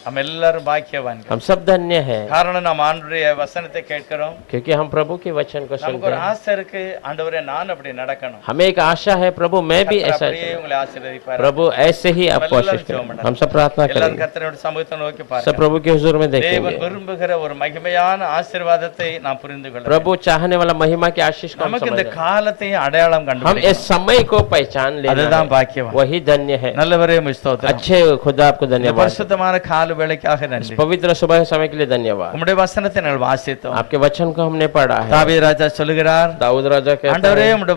நம்ம எல்லாரும் பாக்கியவான்கள். हम सब धन्य हैं, காரணம் நாம் ஆண்டவருடைய வசனத்தை கேட்கிறோம். क्योंकि हम प्रभु के वचन को நமக்கு सुनते ஒரு हैं। ஆசை இருக்கு, ஆண்டவரே நான் அப்படி நடக்கணும். हमें एक आशा है, प्रभु मैं भी கர்த்தர் ऐसा அப்படியே உங்களை ஆசீர்வதிப்பார். प्रभु ऐसे ही आपको आशीष करें। हम सब प्रार्थना எல்லாரும் करेंगे, கர்த்தரோட சமூகத்தை நோக்கி सब பாருங்க. प्रभु के हुजूर में தேவன் देखेंगे। விரும்புகிற ஒரு மகிமையான ஆசீர்வாதத்தை நாம் புரிந்து கொள்ள வேண்டும். प्रभु चाहने वाला महिमा की आशीष को हम நமக்கு இந்த समझ रहे हैं। காலத்தையும் அடையாளம் हम கண்டுபிடிக்கணும். इस समय को पहचान लेना அதுதான் है, பாக்கியவான். वही धन्य है। நல்லவரே ஸ்தோத்திரம். अच्छे खुदा आपको இந்த धन्यवाद, பரிசுத்தமான கால வேளைக்காக நன்றி. पवित्र सुबह के समय के लिए धन्यवाद। உம்முடைய வசனத்தை நாங்கள் வாசித்தோம். आपके वचन को हमने पढ़ा है। தாவீது ராஜா சொல்லுகிறார், दाऊद राजा कहता ஆண்டவரே है, உம்முடைய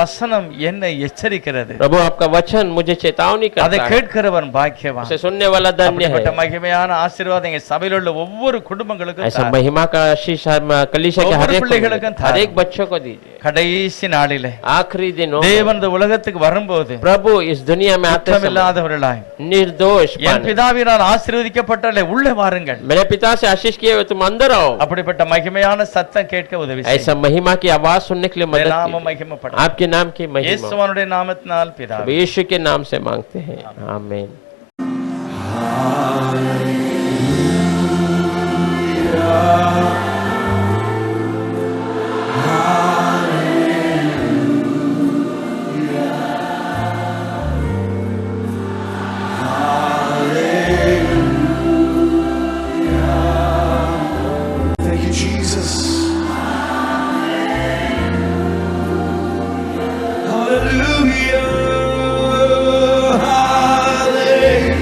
வசனம் என்னை எச்சரிக்கிறது. प्रभु आपका वचन मुझे चेतावनी அதை करता है, கேட்கிறவன் பாக்கியவான். उसे सुनने वाला धन्य அப்படிப்பட்ட है। மகிமையான ஆசீர்வாதம் எங்க சபையில் உள்ள ஒவ்வொரு குடும்பங்களுக்கும் ऐसा தாரும். महिमा का आशीष हम कलीसिया के ஒவ்வொரு हर பிள்ளைகளுக்கும் एक தாரும். हर एक बच्चों को दीजिए। கடைசி நாளிலே आखिरी दिनों में தேவன் இந்த உலகத்துக்கு வரும்போது प्रभु इस दुनिया में आते समय குற்றமில்லாதவர்களாய் निर्दोष என் पाने। பிதாவினால் ஆசீர்வதிக்கப்பட்டவர்களே உள்ளே வாருங்கள். मेरे पिता से आशीष किए हुए तुम अंदर आओ। அப்படிப்பட்ட மகிமையான சத்தம் கேட்க உதவி ऐसा செய்யும். महिमा की आवाज सुनने के लिए मदद நாம कीजिए। மகிமைப்படும். आपके नाम की महिमा இயேசுவினுடைய நாமத்தினால் பிதாவே. अब यीशु के नाम से मांगते हैं, आमीन। Thank you, Jesus. Hallelujah. Hallelujah.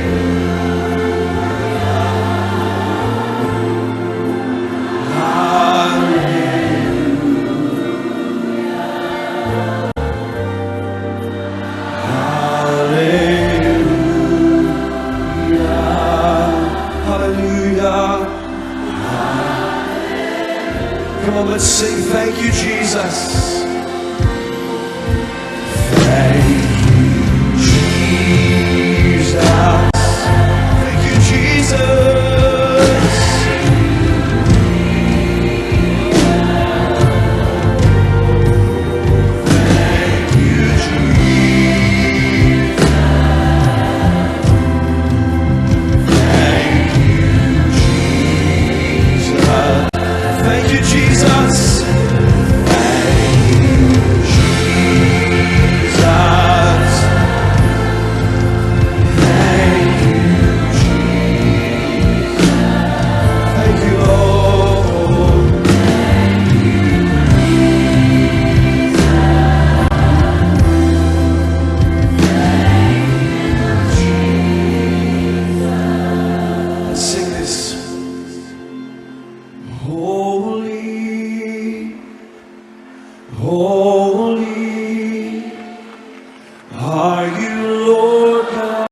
Oh.